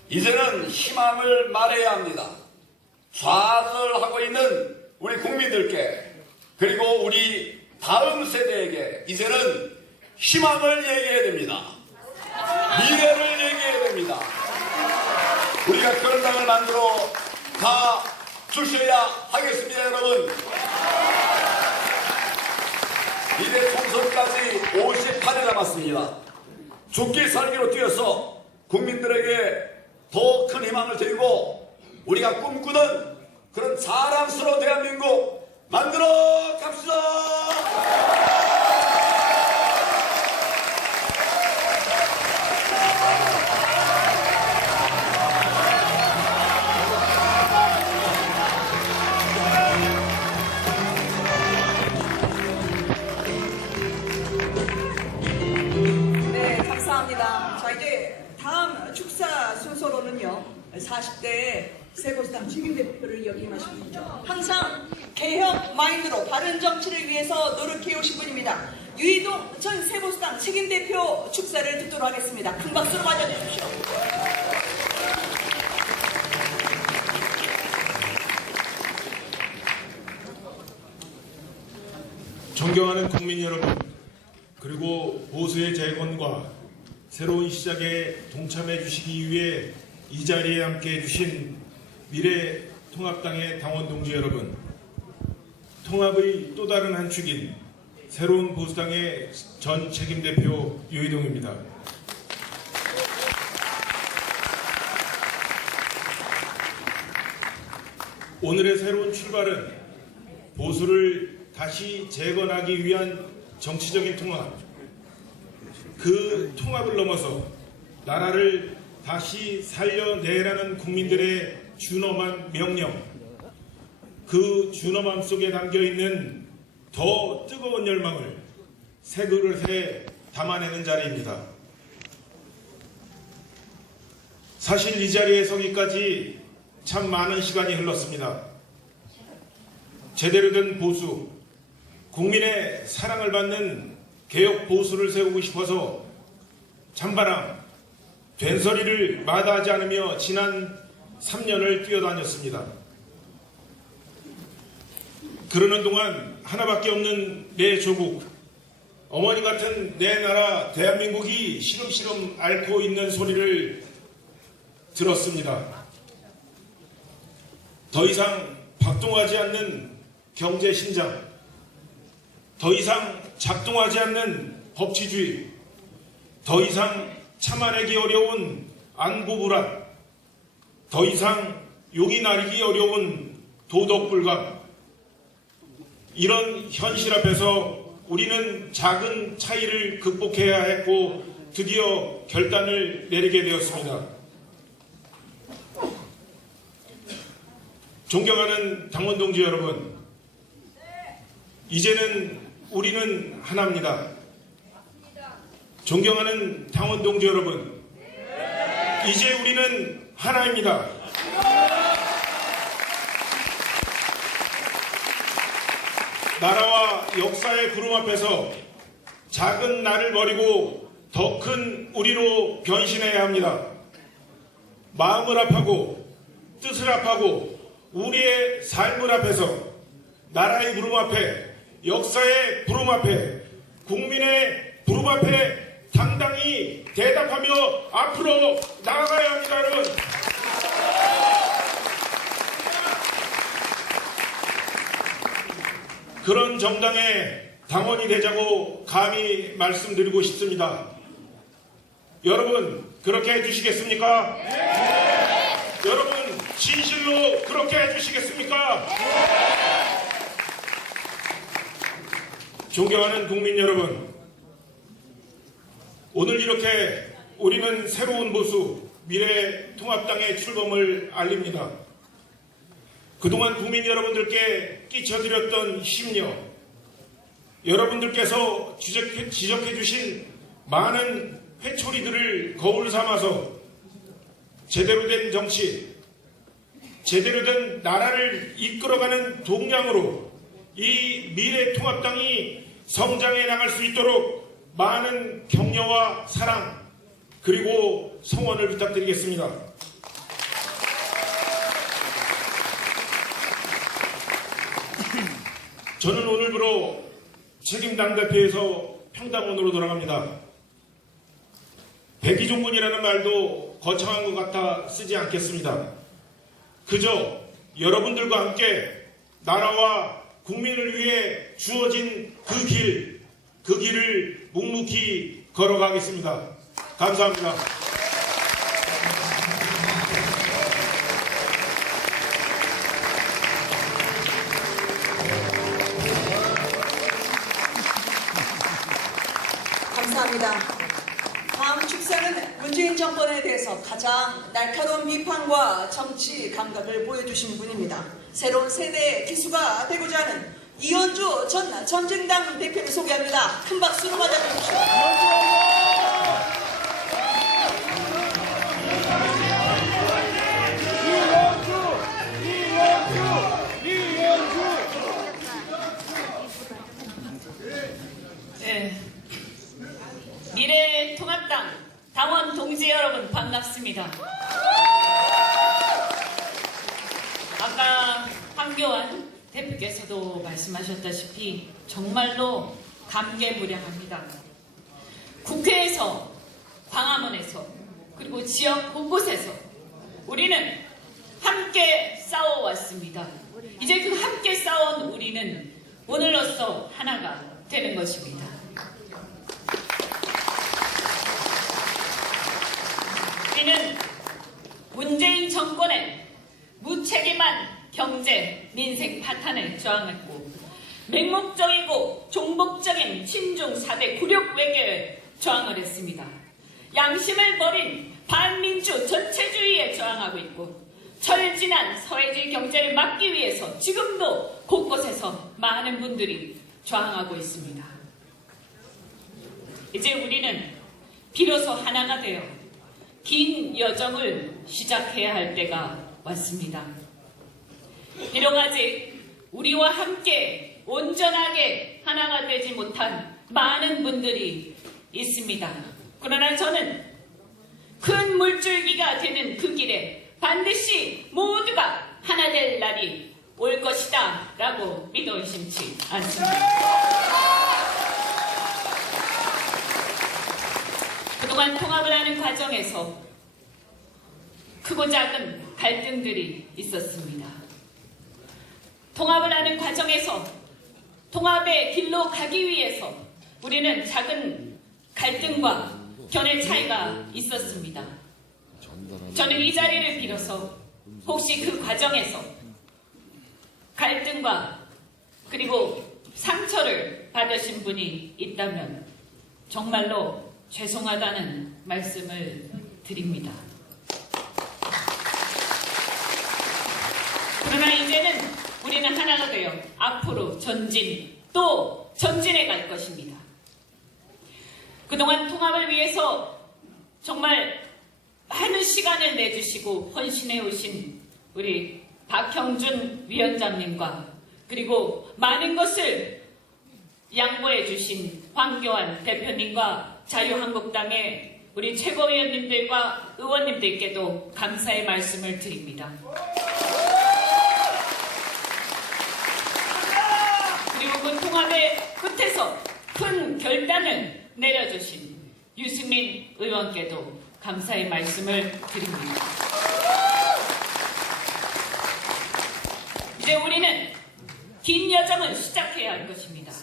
이제는 희망을 말해야 합니다. 좌절하고 있는 우리 국민들께 그리고 우리 다음 세대에게 이제는 희망을 얘기해야 됩니다. 미래를 얘기해야 됩니다. 우리가 그런 당을 만들어 가 주셔야 하겠습니다, 여러분. 미래 총선까지 58일 남았습니다. 죽기 살기로 뛰어서 국민들에게 더 큰 희망을 드리고 우리가 꿈꾸는 그런 자랑스러운 대한민국 만들어 갑시다. 순서로는요 40대의 새보수당 책임대표를 역임하신 분이죠. 항상 개혁 마인드로 바른 정치를 위해서 노력해 오신 분입니다. 유이동 전 새보수당 책임대표 축사를 듣도록 하겠습니다. 큰 박수로 맞아주십시오. 존경하는 국민 여러분, 그리고 보수의 재건과 새로운 시작에 동참해 주시기 위해 이 자리에 함께해 주신 미래통합당의 당원 동지 여러분, 통합의 또 다른 한 축인 새로운 보수당의 전 책임대표 유이동입니다. 오늘의 새로운 출발은 보수를 다시 재건하기 위한 정치적인 통합, 그 통합을 넘어서 나라를 다시 살려내라는 국민들의 준엄한 명령, 그 준엄함 속에 담겨있는 더 뜨거운 열망을 새 그릇에 담아내는 자리입니다. 사실 이 자리에 서기까지 참 많은 시간이 흘렀습니다. 제대로 된 보수, 국민의 사랑을 받는 개혁 보수를 세우고 싶어서 찬바람, 된소리를 마다하지 않으며 지난 3년을 뛰어다녔습니다. 그러는 동안 하나밖에 없는 내 조국, 어머니 같은 내 나라 대한민국이 시름시름 앓고 있는 소리를 들었습니다. 더 이상 박동하지 않는 경제 신장, 더 이상 작동하지 않는 법치주의, 더 이상 참아내기 어려운 안보 불안, 더 이상 용이 나리기 어려운 도덕 불감. 이런 현실 앞에서 우리는 작은 차이를 극복해야 했고 드디어 결단을 내리게 되었습니다. 존경하는 당원 동지 여러분, 이제는 우리는 하나입니다. 존경하는 당원 동지 여러분, 이제 우리는 하나입니다. 나라와 역사의 구름 앞에서 작은 나를 버리고 더 큰 우리로 변신해야 합니다. 마음을 합하고 뜻을 합하고 우리의 삶을 앞에서 나라의 부름 앞에, 역사의 부름 앞에, 국민의 부름 앞에 당당히 대답하며 앞으로 나아가야 합니다, 여러분. 그런 정당의 당원이 되자고 감히 말씀드리고 싶습니다. 여러분, 그렇게 해주시겠습니까? 네! 여러분, 진실로 그렇게 해주시겠습니까? 네! 존경하는 국민 여러분, 오늘 이렇게 우리는 새로운 보수, 미래통합당의 출범을 알립니다. 그동안 국민 여러분들께 끼쳐드렸던 심려, 여러분들께서 지적해 주신 많은 회초리들을 거울 삼아서 제대로 된 정치, 제대로 된 나라를 이끌어가는 동량으로 이 미래통합당이 성장해 나갈 수 있도록 많은 격려와 사랑 그리고 성원을 부탁드리겠습니다. 저는 오늘부로 책임당대표에서 평당원으로 돌아갑니다. 백의종군이라는 말도 거창한 것 같아 쓰지 않겠습니다. 그저 여러분들과 함께 나라와 국민을 위해 주어진 그 길을 묵묵히 걸어가겠습니다. 감사합니다. 감사합니다. 다음 축사는 문재인 정권에 대해서 가장 날카로운 비판과 정치 감각을 보여주신 분입니다. 새로운 세대의 기수가 되고자 하는 이현주 전 전쟁당 대표를 소개합니다. 큰 박수로 맞아주십시오. 반갑습니다. 아까 황교안 대표께서도 말씀하셨다시피 정말로 감개무량합니다. 국회에서, 광화문에서, 그리고 지역 곳곳에서 우리는 함께 싸워왔습니다. 이제 그 함께 싸운 우리는 오늘로써 하나가 되는 것입니다. 우리는 문재인 정권의 무책임한 경제, 민생 파탄에 저항했고 맹목적이고 종북적인 친중 4대 굴욕 외교에 저항을 했습니다. 양심을 버린 반민주 전체주의에 저항하고 있고 철진한 사회주의 경제를 막기 위해서 지금도 곳곳에서 많은 분들이 저항하고 있습니다. 이제 우리는 비로소 하나가 되어 긴 여정을 시작해야 할 때가 왔습니다. 비록 아직 우리와 함께 온전하게 하나가 되지 못한 많은 분들이 있습니다. 그러나 저는 큰 물줄기가 되는 그 길에 반드시 모두가 하나 될 날이 올 것이다 라고 믿어 의심치 않습니다. 그동안 통합을 하는 과정에서 크고 작은 갈등들이 있었습니다. 통합을 하는 과정에서 통합의 길로 가기 위해서 우리는 작은 갈등과 견해 차이가 있었습니다. 저는 이 자리를 빌어서 혹시 그 과정에서 갈등과 그리고 상처를 받으신 분이 있다면 정말로 죄송하다는 말씀을 드립니다. 그러나 이제는 우리는 하나가 되어 앞으로 전진 또 전진해 갈 것입니다. 그동안 통합을 위해서 정말 많은 시간을 내주시고 헌신해 오신 우리 박형준 위원장님과 그리고 많은 것을 양보해 주신 황교안 대표님과 자유한국당의 우리 최고위원님들과 의원님들께도 감사의 말씀을 드립니다. 그리고 그 통합의 끝에서 큰 결단을 내려주신 유승민 의원께도 감사의 말씀을 드립니다. 이제 우리는 긴 여정을 시작해야 할 것입니다.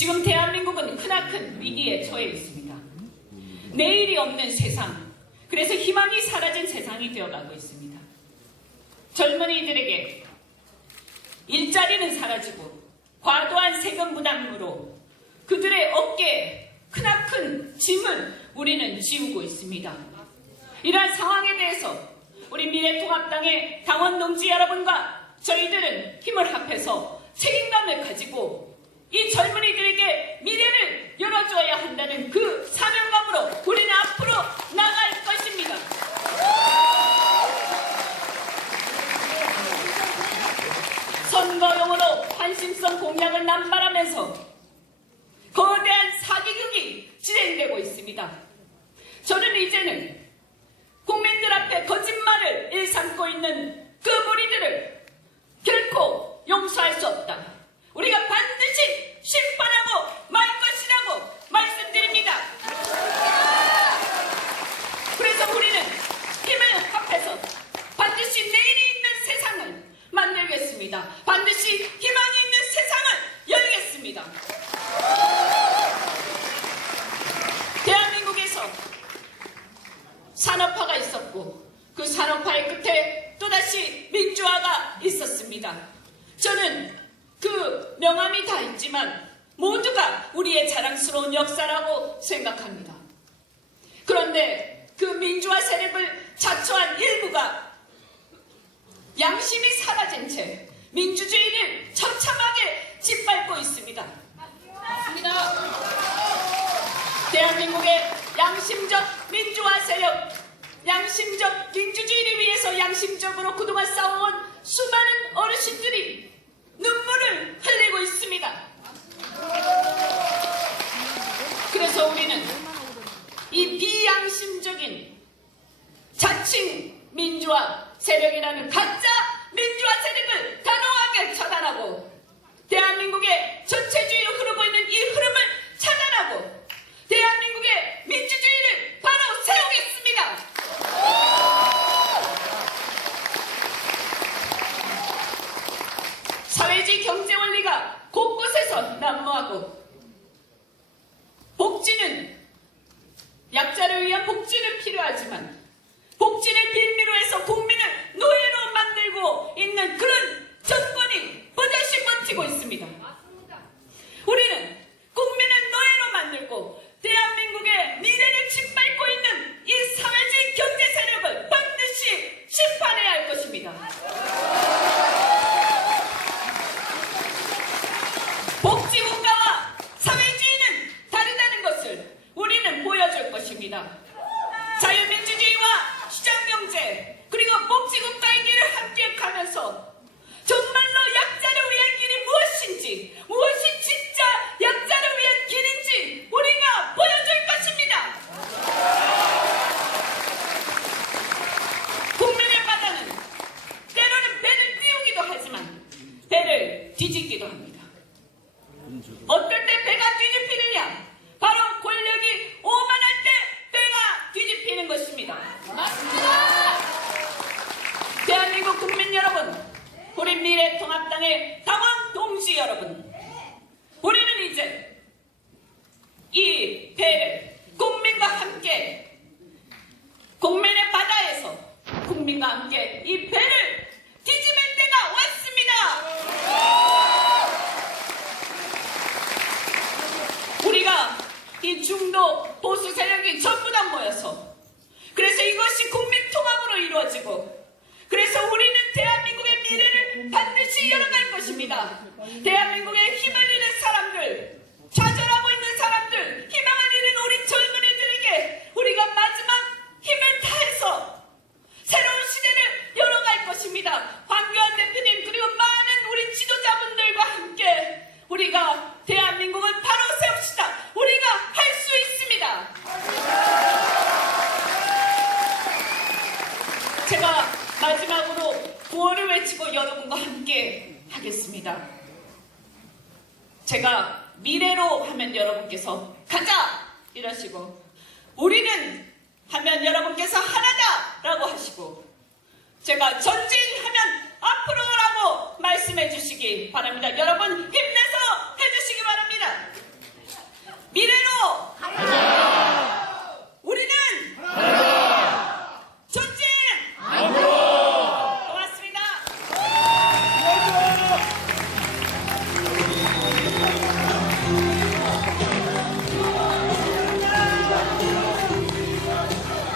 지금 대한민국은 크나큰 위기에 처해 있습니다. 내일이 없는 세상, 그래서 희망이 사라진 세상이 되어가고 있습니다. 젊은이들에게 일자리는 사라지고 과도한 세금 부담으로 그들의 어깨에 크나큰 짐을 우리는 지우고 있습니다. 이러한 상황에 대해서 우리 미래통합당의 당원 동지 여러분과 저희들은 힘을 합해서 책임감을 가지고 이 젊은이들에게 미래를 열어줘야 한다는 그 사명감으로 우리는 앞으로 나갈 것입니다. 선거용으로 환심성 공약을 남발하면서 거대한 사기극이 진행되고 있습니다. 저는 이제는 국민들 앞에 거짓말을 일삼고 있는 그 무리들을 결코 용서할 수 없다. 우리가 반드시 심판하고 말 것이라고 말씀드립니다. 그래서 우리는 힘을 합해서 반드시 내일이 있는 세상을 만들겠습니다. 반드시 희망이 있는 세상을 열겠습니다. 대한민국에서 산업화가 있었고 그 산업화의 끝에 또다시 민주화가 있었습니다. 저는 그 명암이 다 있지만 모두가 우리의 자랑스러운 역사라고 생각합니다. 그런데 그 민주화 세력을 자초한 일부가 양심이 사라진 채 민주주의를 처참하게 짓밟고 있습니다. 맞습니다. 대한민국의 양심적 민주화 세력, 양심적 민주주의를 위해서 양심적으로 그동안 싸워온 수많은 어르신들이 눈물을 흘리고 있습니다. 그래서 우리는 이 비양심적인 자칭 민주화 세력이라는 가짜 민주화 세력을 단호하게 처단하고 대한민국의 전체주의로 흐르고 있는 이 흐름을 차단하고 대한민국의 민주주의를 바로 세우겠습니다. 사회주의 경제 원리가 곳곳에서 난무하고 복지는 약자를 위한 복지는 필요하지만 복지를 빌미로 해서 국민을 노예로 만들고 있는 그런 정권이 버젓이 버티고 있습니다. 우리는 국민을 노예로 만들고 대한민국의 미래를 짓밟고 있는 이 사회주의 경제 세력을 반드시 심판해야 할 것입니다. 복지국가와 사회주의는 다르다는 것을 우리는 보여줄 것입니다. 자유민주주의와 시장경제 그리고 복지국가의 길을 함께 가면서 정말로 약자를 위한 길이 무엇인지 무엇이 진짜 약자를 위한 길인지 우리가 보여줄 것입니다. 국민의 바다는 때로는 배를 띄우기도 하지만 배를 뒤집기도 합니다. 어떨 때 배가 뒤집히느냐? 바로 권력이 오만할 때 배가 뒤집히는 것입니다. 맞습니다. 대한민국 국민 여러분, 우리 미래통합당의 당원 동지 여러분, 우리는 이제 이 배를 국민과 함께 국민의 바다에서 국민과 함께 이 배를 뒤집을 때가 왔습니다. 우리가 이 중도 보수 세력이 전부 다 모여서 그래서 이것이 국민 통합으로 이루어지고 그래서 우리는 대한민국의 미래를 반드시 열어갈 것입니다. 대한민국의 힘을 잃은 사람들, 좌절하고 있는 사람들, 희망을 잃은 우리 젊은이들에게 우리가 마지막 힘을 다해서 새로운 시대를 열어갈 것입니다. 황교안 대표님 그리고 많은 우리 지도자분들과 함께 우리가 대한민국을 바로 세웁시다. 우리가 할 수 있습니다. 제가 마지막으로 구호를 외치고 여러분과 함께 하겠습니다. 제가 미래로 하면 여러분께서 가자 이러시고 우리는 하면 여러분께서 하나다 라고 하시고 제가 전진하면 앞으로라고 말씀해 주시기 바랍니다. 여러분 힘내서 해주시기 바랍니다. 미래로 가자. 우리는 가자. 전진 앞으로. 고맙습니다.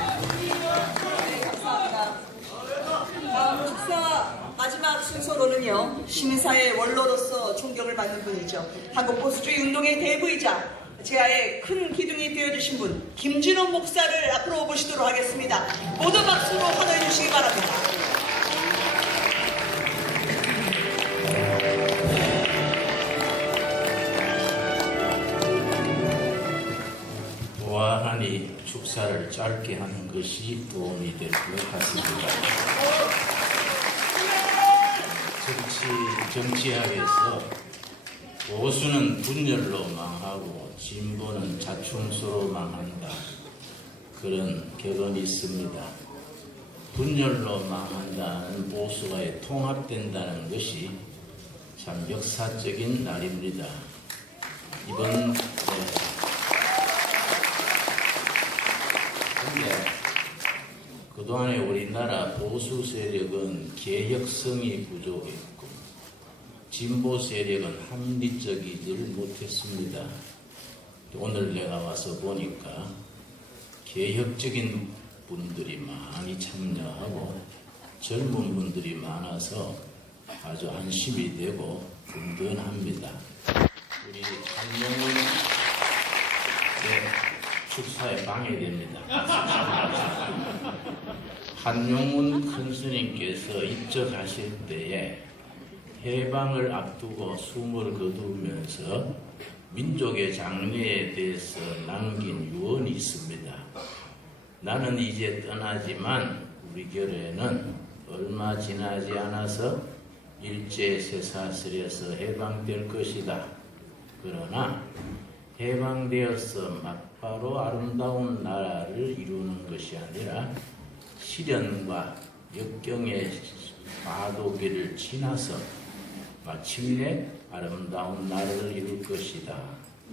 네, 감사합니다. 다음 축사 마지막 순서로는요, 시민사회 원로로서 존경을 받는 분이죠. 한국 보수주의 운동의 대부이자 제아의 큰 기둥이 되어주신 분 김진호 목사를 앞으로 모시도록 하겠습니다. 모두 박수로 환호해 주시기 바랍니다. 보아하니 축사를 짧게 하는 것이 도움이 될 것 같습니다. 정치학에서 보수는 분열로 망하고 진보는 자충수로 망한다. 그런 격언이 있습니다. 분열로 망한다는 보수가 통합된다는 것이 참 역사적인 날입니다. 이번 근데 그동안에 우리나라 보수 세력은 개혁성이 부족했고 진보 세력은 합리적이질 못했습니다. 오늘 내가 와서 보니까 개혁적인 분들이 많이 참여하고 젊은 분들이 많아서 아주 안심이 되고 든든합니다. 우리 한용운 축사에 방해됩니다. 한용운 큰 스님께서 입적하실 때에 해방을 앞두고 숨을 거두면서 민족의 장래에 대해서 남긴 유언이 있습니다. 나는 이제 떠나지만 우리 결에는 얼마 지나지 않아서 일제 쇠사슬에서 해방될 것이다. 그러나 해방되어서 막바로 아름다운 나라를 이루는 것이 아니라 시련과 역경의 과도기를 지나서 마침내 아름다운 나라를 이룰 것이다.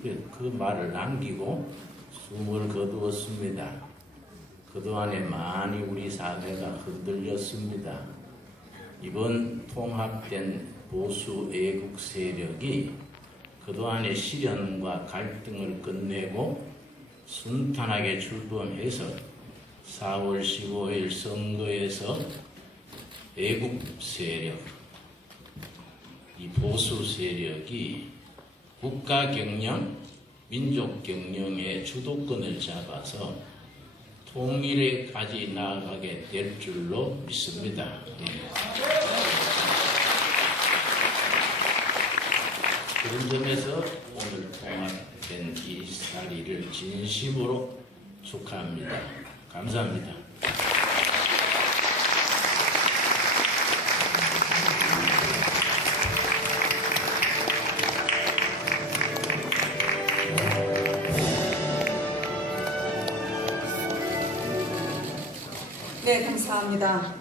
그 말을 남기고 숨을 거두었습니다. 그동안에 많이 우리 사회가 흔들렸습니다. 이번 통합된 보수 애국 세력이 그동안의 시련과 갈등을 끝내고 순탄하게 출범해서 4월 15일 선거에서 애국 세력, 이 보수 세력이 국가 경영, 민족 경영의 주도권을 잡아서 통일에까지 나아가게 될 줄로 믿습니다. 그런 점에서 오늘 통합된 이 사리를 진심으로 축하합니다. 감사합니다. 네, 감사합니다.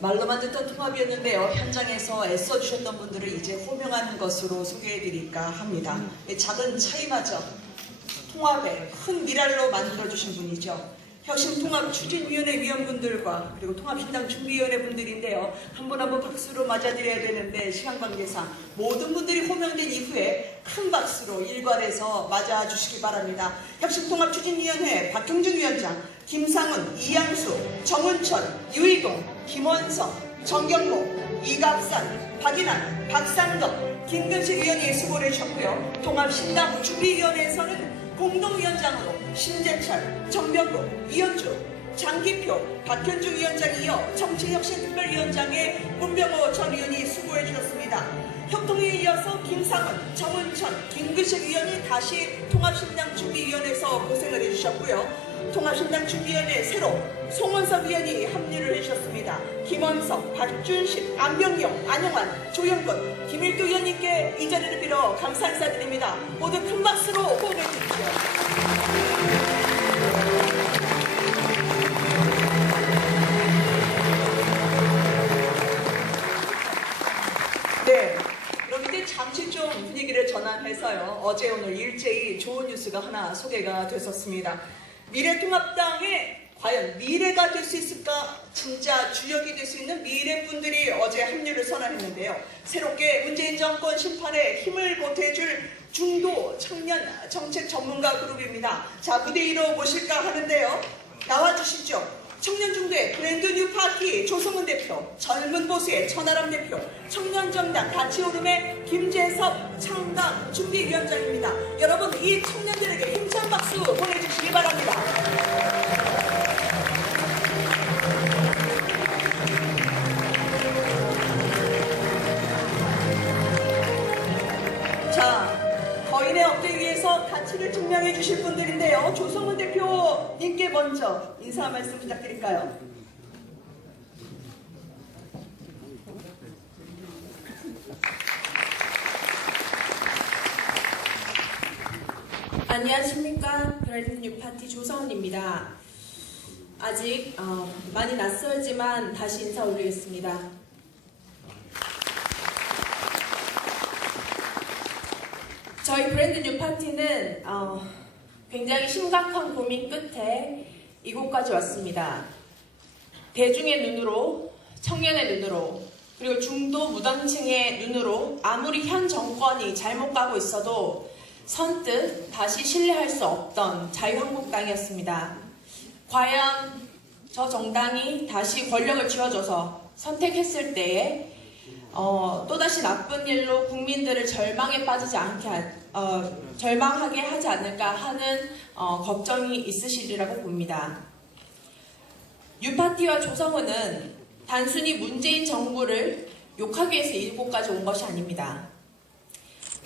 말로만 듣던 통합이었는데요. 현장에서 애써주셨던 분들을 이제 호명하는 것으로 소개해드릴까 합니다. 작은 차이마저 통합의 큰 미랄로 만들어주신 분이죠. 혁신통합추진위원회 위원분들과 그리고 통합신당 준비위원회 분들인데요. 한 분 한 분 박수로 맞아드려야 되는데 시간 관계상 모든 분들이 호명된 이후에 큰 박수로 일괄해서 맞아주시기 바랍니다. 혁신통합추진위원회 박경준 위원장, 김상훈, 이양수, 정은천, 유희동, 김원성, 정경모, 이갑산, 박인환, 박상덕, 김근식 위원이 수고를 해주셨고요. 통합신당 준비위원회에서는 공동위원장으로 심재철, 정병국, 이현주, 장기표, 박현주 위원장이 이어 정치혁신특별위원장의 문병호 전 의원이 수고해 주셨습니다. 협동회에 이어서 김상훈, 정은천, 김근식 위원이 다시 통합신당 준비위원회에서 고생을 해주셨고요. 통합신당 준비위원회 새로 송원석 위원이 합류를 해주셨습니다. 김원석, 박준식, 안병용, 안영환, 조영근, 김일두 위원님께 이 자리를 빌어 감사 인사드립니다. 모두 큰 박수로 호응해 주십시오. 네, 그럼 이제 잠시 좀 분위기를 전환해서요. 어제 오늘 일제히 좋은 뉴스가 하나 소개가 됐었습니다. 미래통합당에 과연 미래가 될 수 있을까? 진짜 주역이 될 수 있는 미래분들이 어제 합류를 선언했는데요. 새롭게 문재인 정권 심판에 힘을 보태줄 중도 청년 정책 전문가 그룹입니다. 자, 무대 위로 모실까 하는데요. 나와주시죠. 청년 중대 브랜드 뉴 파티 조성은 대표, 젊은 보수의 천하람 대표, 청년정당 가치오름의 김재섭 창당 준비위원장입니다. 여러분, 이 청년들에게 힘찬 박수 보내주시기 바랍니다. 자, 거인의 업계 위해서 가치를 증명해 주실 분들인데요. 조성은 대표님께 먼저 인사 한 말씀 부탁드릴까요? 안녕하십니까. 브랜드 뉴 파티 조성은입니다. 아직 많이 낯설지만 다시 인사 올리겠습니다. 저희 브랜드 뉴 파티는 굉장히 심각한 고민 끝에 이곳까지 왔습니다. 대중의 눈으로, 청년의 눈으로, 그리고 중도 무당층의 눈으로 아무리 현 정권이 잘못 가고 있어도 선뜻 다시 신뢰할 수 없던 자유한국당이었습니다. 과연 저 정당이 다시 권력을 쥐어줘서 선택했을 때에 또다시 나쁜 일로 국민들을 절망에 빠지지 않게 절망하게 하지 않을까 하는 걱정이 있으시리라고 봅니다. 뉴파티와 조성은은 단순히 문재인 정부를 욕하기 위해서 이곳까지 온 것이 아닙니다.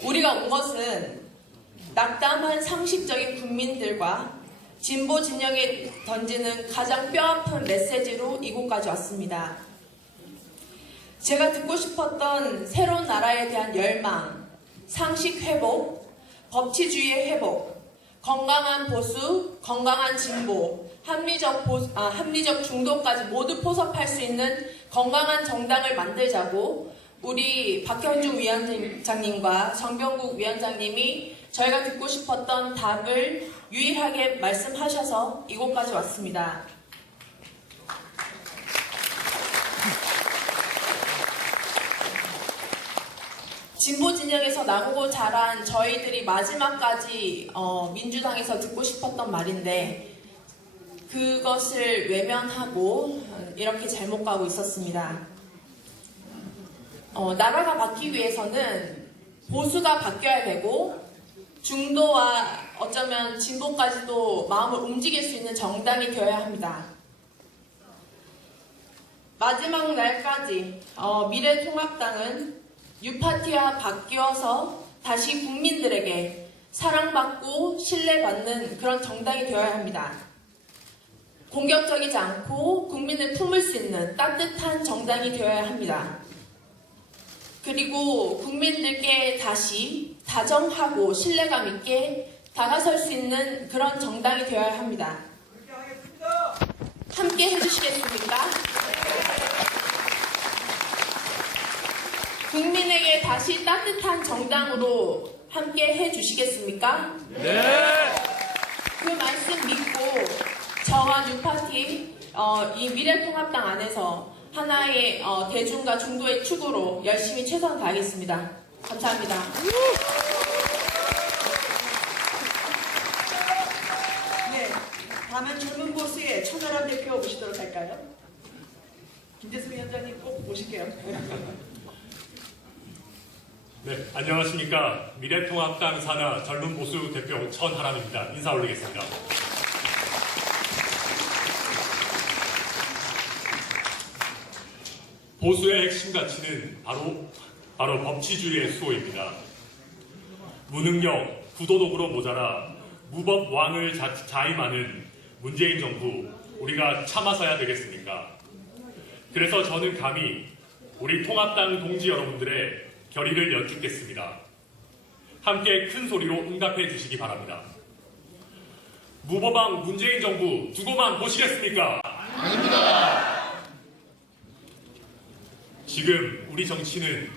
우리가 온 것은 낙담한 상식적인 국민들과 진보 진영에 던지는 가장 뼈아픈 메시지로 이곳까지 왔습니다. 제가 듣고 싶었던 새로운 나라에 대한 열망, 상식 회복, 법치주의의 회복, 건강한 보수, 건강한 진보, 합리적 중도까지 모두 포섭할 수 있는 건강한 정당을 만들자고 우리 박현중 위원장님과 정병국 위원장님이 저희가 듣고 싶었던 답을 유일하게 말씀하셔서 이곳까지 왔습니다. 진보 진영에서 나오고 자란 저희들이 마지막까지 민주당에서 듣고 싶었던 말인데 그것을 외면하고 이렇게 잘못 가고 있었습니다. 나라가 바뀌기 위해서는 보수가 바뀌어야 되고 중도와 어쩌면 진보까지도 마음을 움직일 수 있는 정당이 되어야 합니다. 마지막 날까지 미래통합당은 뉴파티와 바뀌어서 다시 국민들에게 사랑받고 신뢰받는 그런 정당이 되어야 합니다. 공격적이지 않고 국민을 품을 수 있는 따뜻한 정당이 되어야 합니다. 그리고 국민들께 다시 다정하고 신뢰감 있게 다가설 수 있는 그런 정당이 되어야 합니다. 함께 해주시겠습니까? 국민에게 다시 따뜻한 정당으로 함께 해주시겠습니까? 네! 그 말씀 믿고 저와 뉴파티 이 미래통합당 안에서 하나의 대중과 중도의 축으로 열심히 최선을 다하겠습니다. 감사합니다. 네, 다음은 젊은 보수의 천하람 대표 모시도록 할까요? 김재수 위원장님 꼭 모실게요. 네, 안녕하십니까. 미래통합당 산하 젊은 보수 대표 천하람입니다. 인사 올리겠습니다. 보수의 핵심 가치는 바로 법치주의의 수호입니다. 무능력, 부도덕으로 모자라 무법 왕을 자임하는 문재인 정부, 우리가 참아서야 되겠습니까? 그래서 저는 감히 우리 통합당 동지 여러분들의 결의를 여쭙겠습니다. 함께 큰 소리로 응답해 주시기 바랍니다. 무법왕 문재인 정부 두고만 보시겠습니까? 아닙니다. 지금 우리 정치는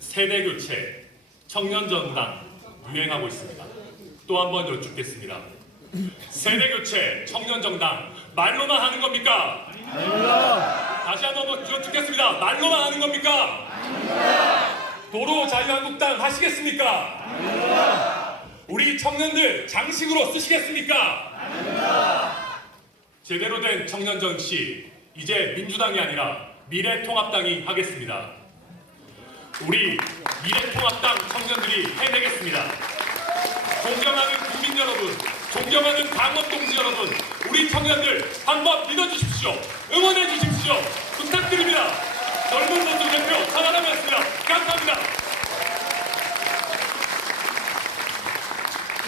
세대교체, 청년정당 유행하고 있습니다. 또 한 번 여쭙겠습니다. 세대교체, 청년정당 말로만 하는 겁니까? 아닙니다. 다시 한 번 여쭙겠습니다. 말로만 하는 겁니까? 아닙니다. 도로 자유한국당 하시겠습니까? 아닙니다. 우리 청년들 장식으로 쓰시겠습니까? 아닙니다. 제대로 된 청년 정치, 이제 민주당이 아니라 미래통합당이 하겠습니다. 우리 미래통합당 청년들이 해내겠습니다. 존경하는 국민 여러분, 존경하는 강원 동지 여러분, 우리 청년들 한번 믿어주십시오. 응원해 주십시오. 부탁드립니다. 젊은 보수 대표 천하람이었습니다. 감사합니다.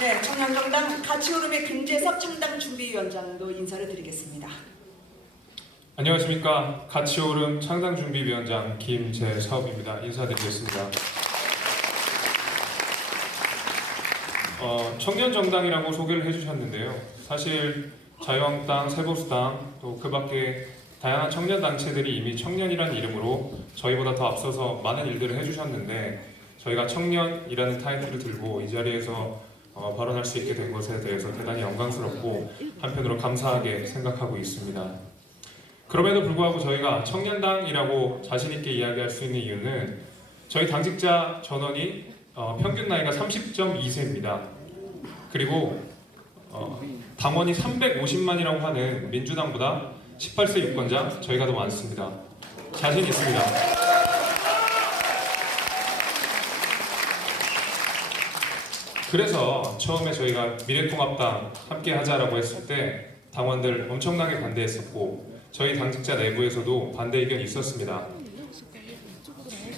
네, 청년정당 가치오름의 김재섭 창당준비위원장도 인사를 드리겠습니다. 안녕하십니까. 가치오름 창당준비위원장 김재섭입니다. 인사드리겠습니다. 청년정당이라고 소개를 해주셨는데요. 사실 자유한국당, 새보수당, 또 그 밖에 다양한 청년단체들이 이미 청년이라는 이름으로 저희보다 더 앞서서 많은 일들을 해주셨는데 저희가 청년이라는 타이틀을 들고 이 자리에서 발언할 수 있게 된 것에 대해서 대단히 영광스럽고 한편으로 감사하게 생각하고 있습니다. 그럼에도 불구하고 저희가 청년당이라고 자신있게 이야기할 수 있는 이유는 저희 당직자 전원이 평균 나이가 30.2세입니다. 그리고 당원이 350만이라고 하는 민주당보다 18세 유권자 저희가 더 많습니다. 자신 있습니다. 그래서 처음에 저희가 미래통합당 함께 하자라고 했을 때 당원들 엄청나게 반대했었고 저희 당직자 내부에서도 반대 의견이 있었습니다.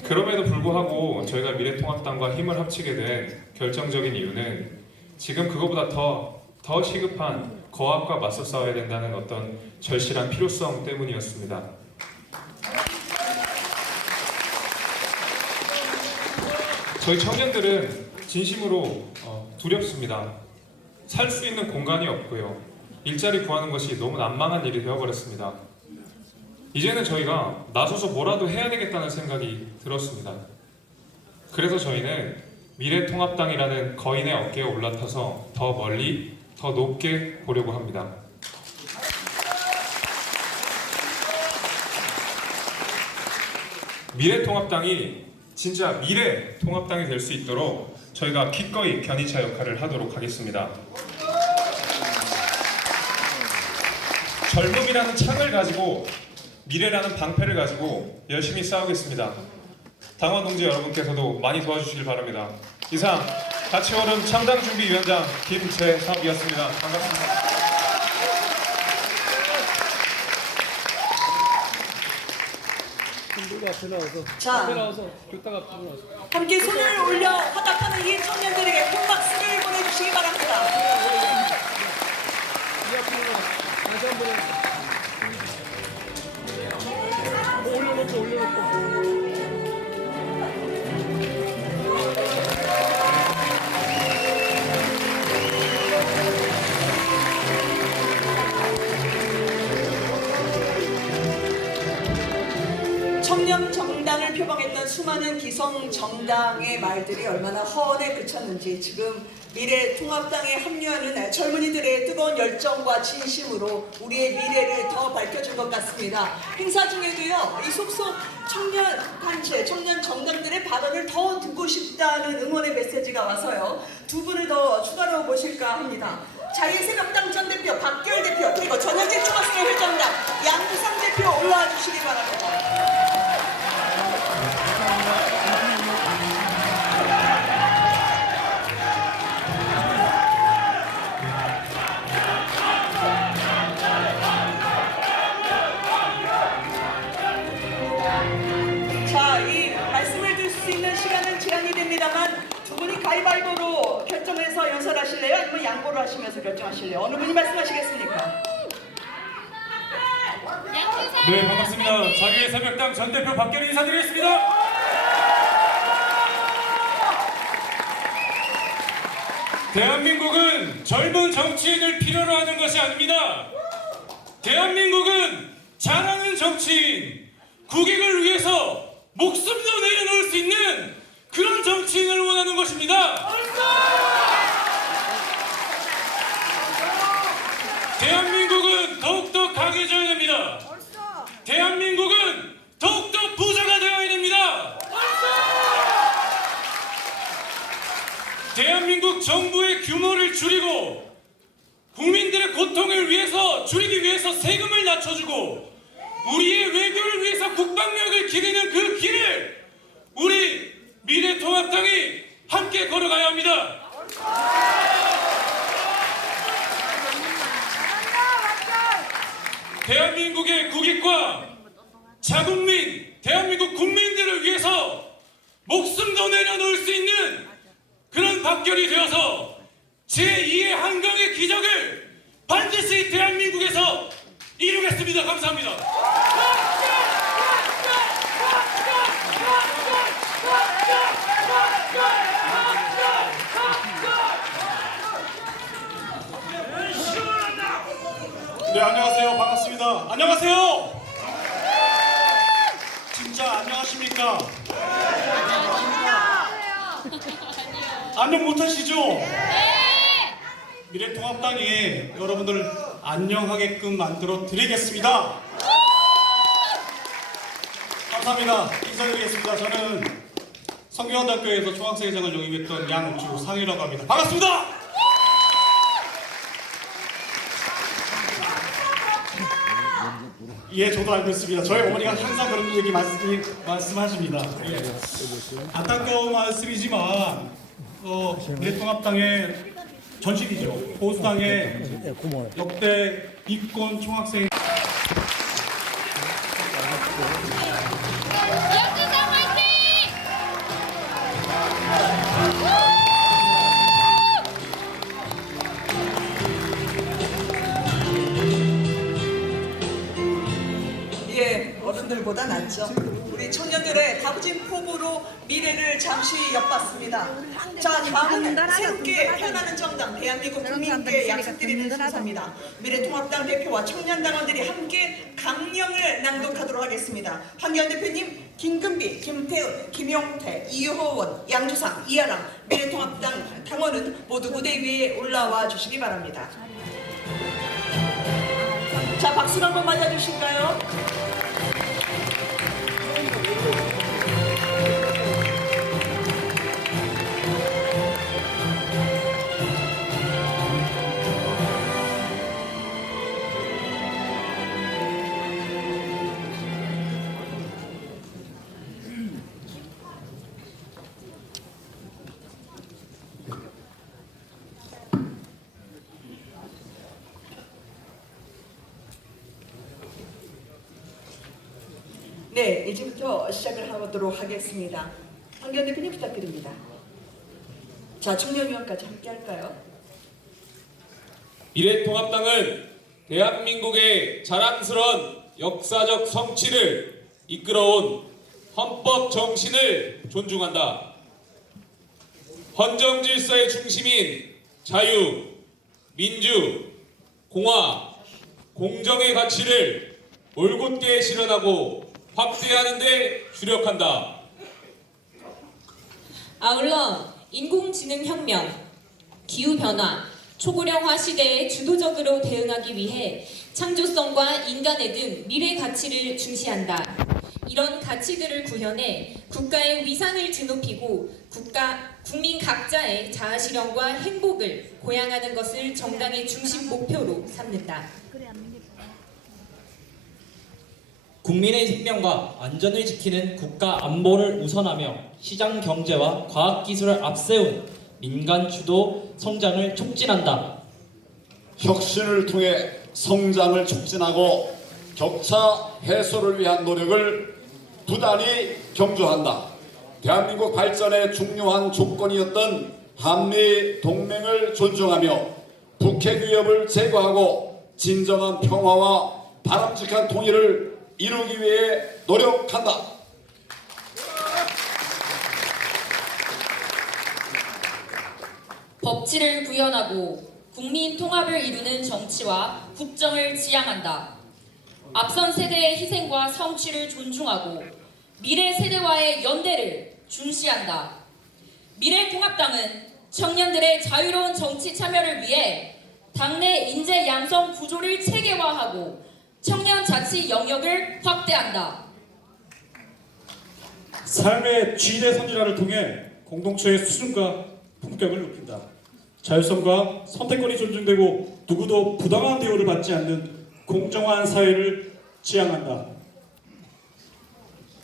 그럼에도 불구하고 저희가 미래통합당과 힘을 합치게 된 결정적인 이유는 지금 그거보다 더 시급한 거압과 맞서 싸워야 된다는 어떤 절실한 필요성 때문이었습니다. 저희 청년들은 진심으로 두렵습니다. 살 수 있는 공간이 없고요. 일자리 구하는 것이 너무 난망한 일이 되어버렸습니다. 이제는 저희가 나서서 뭐라도 해야 되겠다는 생각이 들었습니다. 그래서 저희는 미래통합당이라는 거인의 어깨에 올라타서 더 멀리, 더 높게 보려고 합니다. 미래통합당이 진짜 미래통합당이 될 수 있도록 저희가 기꺼이 견인차 역할을 하도록 하겠습니다. 젊음이라는 창을 가지고 미래라는 방패를 가지고 열심히 싸우겠습니다. 당원 동지 여러분께서도 많이 도와주시길 바랍니다. 이상 같이 오름 창당준비위원장 김재섭이었습니다. 반갑습니다. 자, 함께 손을 올려 화답하는 이 청년들에게 큰 박수를 보내주시기 바랍니다. 올려놓고. 청년 정당을 표방했던 수많은 기성 정당의 말들이 얼마나 허언에 그쳤는지 지금 미래통합당에 합류하는 젊은이들의 뜨거운 열정과 진심으로 우리의 미래를 더 밝혀준 것 같습니다. 행사 중에도요, 이 속속 청년 단체, 청년 정당들의 발언을 더 듣고 싶다는 응원의 메시지가 와서요, 두 분을 더 추가로 모실까 합니다. 자유새벽당 전 대표 박결 대표, 그리고 전현직 중학생회 회장당 양두상 대표 올라와 주시기 바랍니다. 자, 이 말씀을 드릴 수 있는 시간은 제한이 됩니다만 두 분이 가위바위보로 결정해서 연설하실래요? 아니면 양보를 하시면서 결정하실래요? 어느 분이 말씀하시겠습니까? 네, 반갑습니다. 자유의 새벽당 전 대표 박결이 인사드리겠습니다. 대한민국은 젊은 정치인을 필요로 하는 것이 아닙니다. 대한민국은 잘하는 정치인, 국익을 위해서 목숨도 내려놓을 수 있는 그런 정치인을 원하는 것입니다. 대한민국은 더욱더 강해져야 됩니다. 대한민국은 더욱더 부자가 되어야 됩니다. 대한민국 정부의 규모를 줄이고 국민들의 고통을 줄이기 위해서 세금을 낮춰주고 우리의 외교를 위해서 국방력을 기르는 그 길을 우리 미래통합당이 함께 걸어가야 합니다. 대한민국의 국익과 자국민, 대한민국 국민들을 위해서 목숨도 내려놓을 수 있는 그런 박결이 되어서 제2의 한강의 기적을 반드시 대한민국에서 이루겠습니다. 감사합니다. 네, 안녕하세요. 반갑습니다. 안녕하세요. 진짜 안녕하십니까? 안녕 못하시죠? 미래통합당이 여러분들 안녕하게끔 만들어 드리겠습니다. 감사합니다. 인사드리겠습니다. 저는 성균관대학교에서 중학생회장을 영입했던 양주상이라고 합니다. 반갑습니다. 예, 저도 알고 있습니다. 저희 어머니가 항상 그런 얘기 말씀하십니다. 예. 안타까운 말씀이지만 미래통합당의 전식이죠. 보수당의 역대 이권 총학생 분들보다 낫죠. 우리 청년들의 다부진 포부로 미래를 잠시 엿봤습니다. 자, 다음은 새롭게 태어나는 정당 대한민국 국민께 약속드리는 순서입니다. 미래통합당 대표와 청년당원들이 함께 강령을 낭독하도록 하겠습니다. 황교안 대표님, 김금비, 김태훈, 김용태, 이효원, 양주상, 이하람 미래통합당 당원은 모두 무대 위에 올라와 주시기 바랍니다. 자, 박수로 한번 맞아주실까요? 네, 이제부터 시작을 하도록 하겠습니다. 황교안 대표님 부탁드립니다. 자, 청년위원까지 함께 할까요? 미래통합당은 대한민국의 자랑스러운 역사적 성취를 이끌어온 헌법 정신을 존중한다. 헌정 질서의 중심인 자유, 민주, 공화, 공정의 가치를 올곧게 실현하고 확대하는 데 주력한다. 아울러 인공지능혁명, 기후변화, 초고령화 시대에 주도적으로 대응하기 위해 창조성과 인간애 등 미래 가치를 중시한다. 이런 가치들을 구현해 국가의 위상을 드높이고 국민 각자의 자아실현과 행복을 고양하는 것을 정당의 중심 목표로 삼는다. 국민의 생명과 안전을 지키는 국가 안보를 우선하며 시장 경제와 과학기술을 앞세운 민간 주도 성장을 촉진한다. 혁신을 통해 성장을 촉진하고 격차 해소를 위한 노력을 부단히 경주한다. 대한민국 발전의 중요한 조건이었던 한미 동맹을 존중하며 북핵 위협을 제거하고 진정한 평화와 바람직한 통일을 이루기 위해 노력한다. 법치를 구현하고 국민 통합을 이루는 정치와 국정을 지향한다. 앞선 세대의 희생과 성취를 존중하고 미래 세대와의 연대를 중시한다. 미래통합당은 청년들의 자유로운 정치 참여를 위해 당내 인재 양성 구조를 체계화하고 청년 자치 영역을 확대한다. 삶의 G대 선진화를 통해 공동체의 수준과 품격을 높인다. 자율성과 선택권이 존중되고 누구도 부당한 대우를 받지 않는 공정한 사회를 지향한다.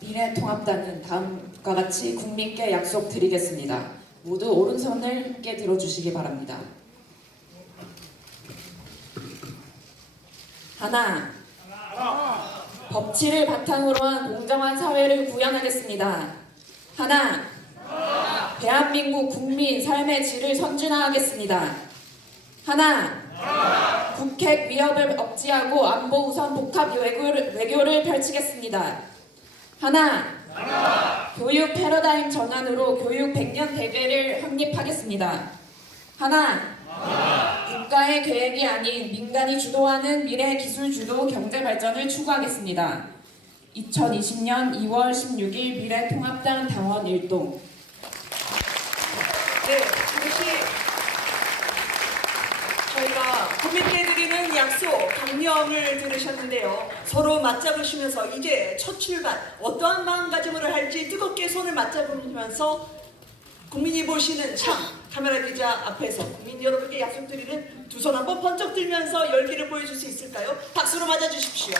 미래통합당은 다음과 같이 국민께 약속드리겠습니다. 모두 오른손을 함께 들어주시기 바랍니다. 하나, 법치를 바탕으로 한 공정한 사회를 구현하겠습니다. 하나, 대한민국 국민 삶의 질을 선진화하겠습니다. 하나, 북핵 위협을 억제하고 안보 우선 복합 외교를 펼치겠습니다. 하나, 교육 패러다임 전환으로 교육 100년 대계를 확립하겠습니다. 하나, 국가의 계획이 아닌 민간이 주도하는 미래 기술 주도 경제 발전을 추구하겠습니다. 2020년 2월 16일 미래통합당 당원 일동. 네, 잠시 저희가 국민께 드리는 약속, 강령을 들으셨는데요. 서로 맞잡으시면서 이제 첫 출발, 어떠한 마음가짐으로 할지 뜨겁게 손을 맞잡으면서 국민이 보시는 참 카메라 기자 앞에서 국민 여러분께 약속드리는 두 손 한번 번쩍 들면서 열기를 보여줄 수 있을까요? 박수로 맞아주십시오.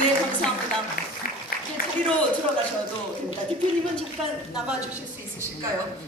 네, 감사합니다. 이제 자리로 들어가셔도 됩니다. 대표님은 잠깐 남아주실 수 있으실까요?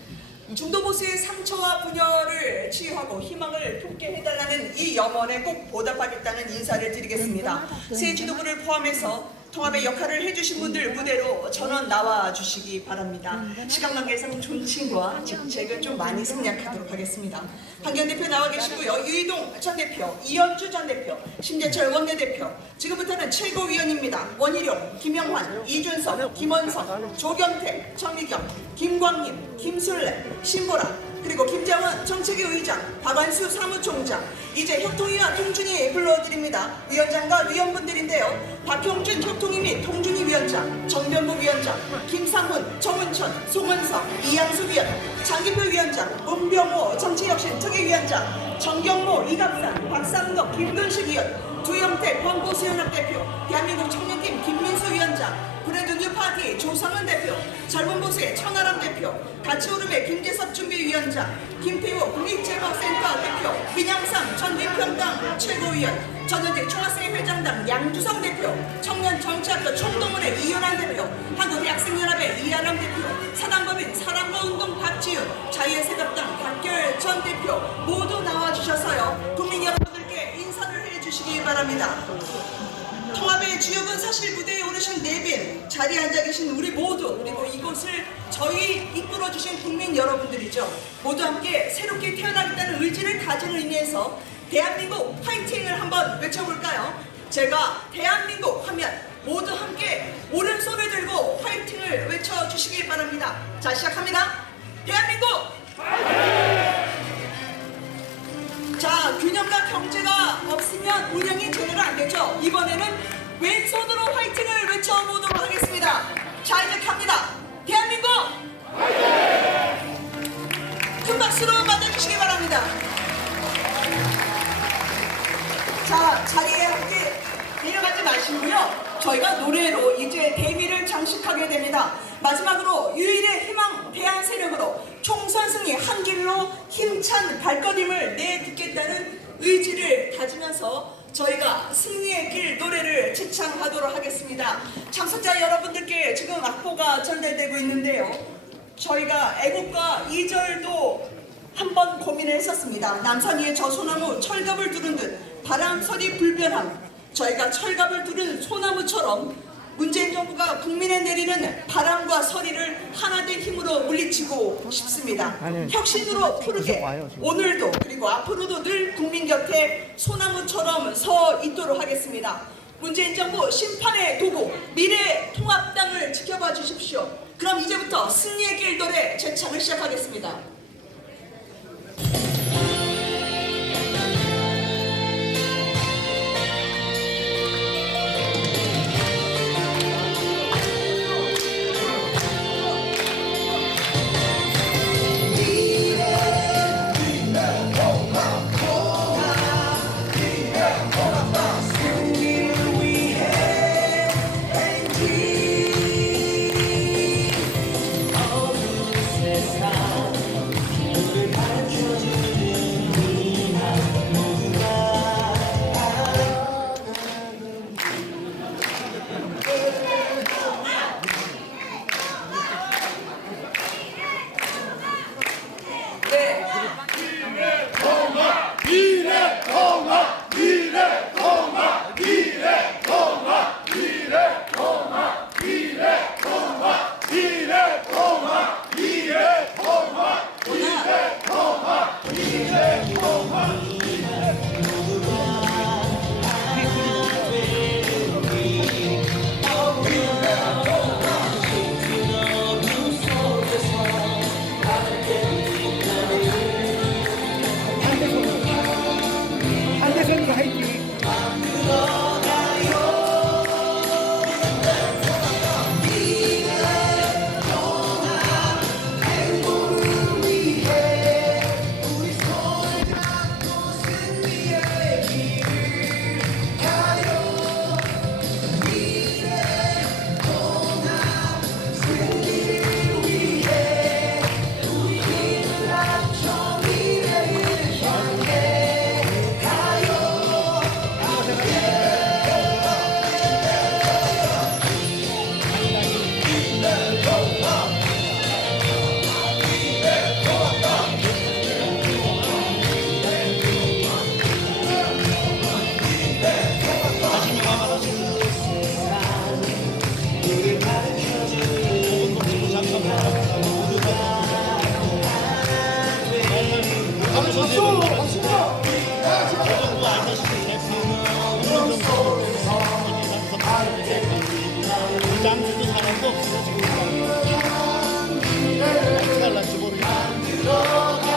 중도보수의 상처와 분열을 치유하고 희망을 품게 해달라는 이 염원에 꼭 보답하겠다는 인사를 드리겠습니다. 새 지도부를 포함해서 통합의 역할을 해주신 분들 무대로 전원 나와 주시기 바랍니다. 시간 관계상 존칭과 직책을 좀 많이 생략하도록 하겠습니다. 황교안 대표 나와 계시고요. 유이동 전 대표, 이현주 전 대표, 심재철 원내대표, 지금부터는 최고위원입니다. 원희룡, 김영환, 이준석, 김원성, 조경태, 정미경, 김광림, 김술래, 신보라, 그리고 김장원 정책위 의장, 박완수 사무총장, 이제 협통위와 통준위 불러드립니다. 위원장과 위원분들인데요. 박형준 협통위 및 통준위 위원장, 정변부 위원장, 김상훈, 정은천, 송은석, 이양수 위원, 장기표 위원장, 문병호 정치혁신 특위위원장, 정경모, 이갑산, 박상덕, 김근식 위원, 두영택 권보수연합 대표, 대한민국 청년팀 김민수 위원장, 브랜드 뉴파티 조성은 대표, 젊은 보수의 천하람 대표, 가치오름의 김재섭 준비위원장, 김태우 국립체육센터 대표, 민영삼 전민평당 최고위원, 전현직 총학생회장당 양주성 대표, 청년정치학교 총동문회 이현환 대표, 한국대학생연합의 이하람 대표, 사단법인 사랑과운동 박지윤, 자유의새벽당 박결 전 대표 모두 나와주셔서요. 국민 여러분들께 인사를 해주시기 바랍니다. 통합의 주역은 사실 무대에 오르신 내빈, 자리에 앉아 계신 우리 모두, 그리고 이곳을 저희 이끌어주신 국민 여러분들이죠. 모두 함께 새롭게 태어나겠다는 의지를 가진 의미에서 대한민국 화이팅을 한번 외쳐볼까요? 제가 대한민국 하면 모두 함께 오른손을 들고 화이팅을 외쳐주시기 바랍니다. 자, 시작합니다. 대한민국 화이팅! 자, 균형과 경제가 없으면 운영이 제대로 안 되죠. 이번에는 왼손으로 화이팅을 외쳐보도록 하겠습니다. 자, 이제 갑니다. 대한민국 화이팅! 큰 박수로 맞아주시기 바랍니다. 자, 자리에 함께 내려가지 마시고요. 저희가 노래로 이제 대미를 장식하게 됩니다. 마지막으로 유일의 희망 대한 세력으로 총선 승리 한 길로 힘찬 발걸음을 내딛겠다는 의지를 다지면서 저희가 승리의 길 노래를 지창하도록 하겠습니다. 참석자 여러분들께 지금 악보가 전달되고 있는데요. 저희가 애국가 2절도 한번 고민을 했었습니다. 남산 위에 저 소나무 철갑을 두른 듯 바람소리 불변함. 저희가 철갑을 두른 소나무처럼 문재인 정부가 국민에 내리는 바람과 서리를 하나된 힘으로 물리치고 싶습니다. 혁신으로 푸르게 오늘도 그리고 앞으로도 늘 국민 곁에 소나무처럼 서 있도록 하겠습니다. 문재인 정부 심판의 도구 미래통합당을 지켜봐 주십시오. 그럼 이제부터 승리의 길 노래 재창을 시작하겠습니다. 장주도 사람도 없어요 지금. 잘날지 모르겠어요.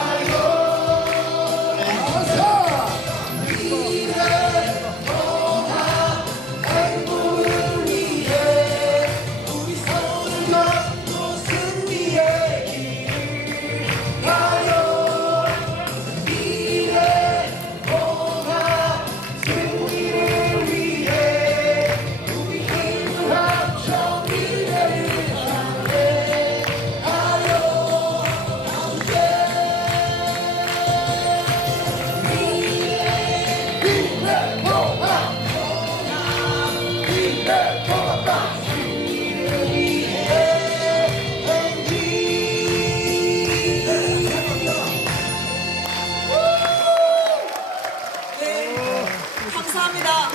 감사합니다.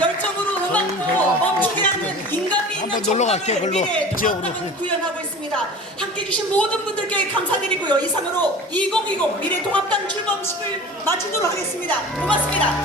열정으로 음악도 멈추게 하는 인간미 있는 정당을 미래 통합당은 구현하고 있습니다. 함께 해주신 모든 분들께 감사드리고요. 이상으로 2020 미래통합당 출범식을 마치도록 하겠습니다. 고맙습니다.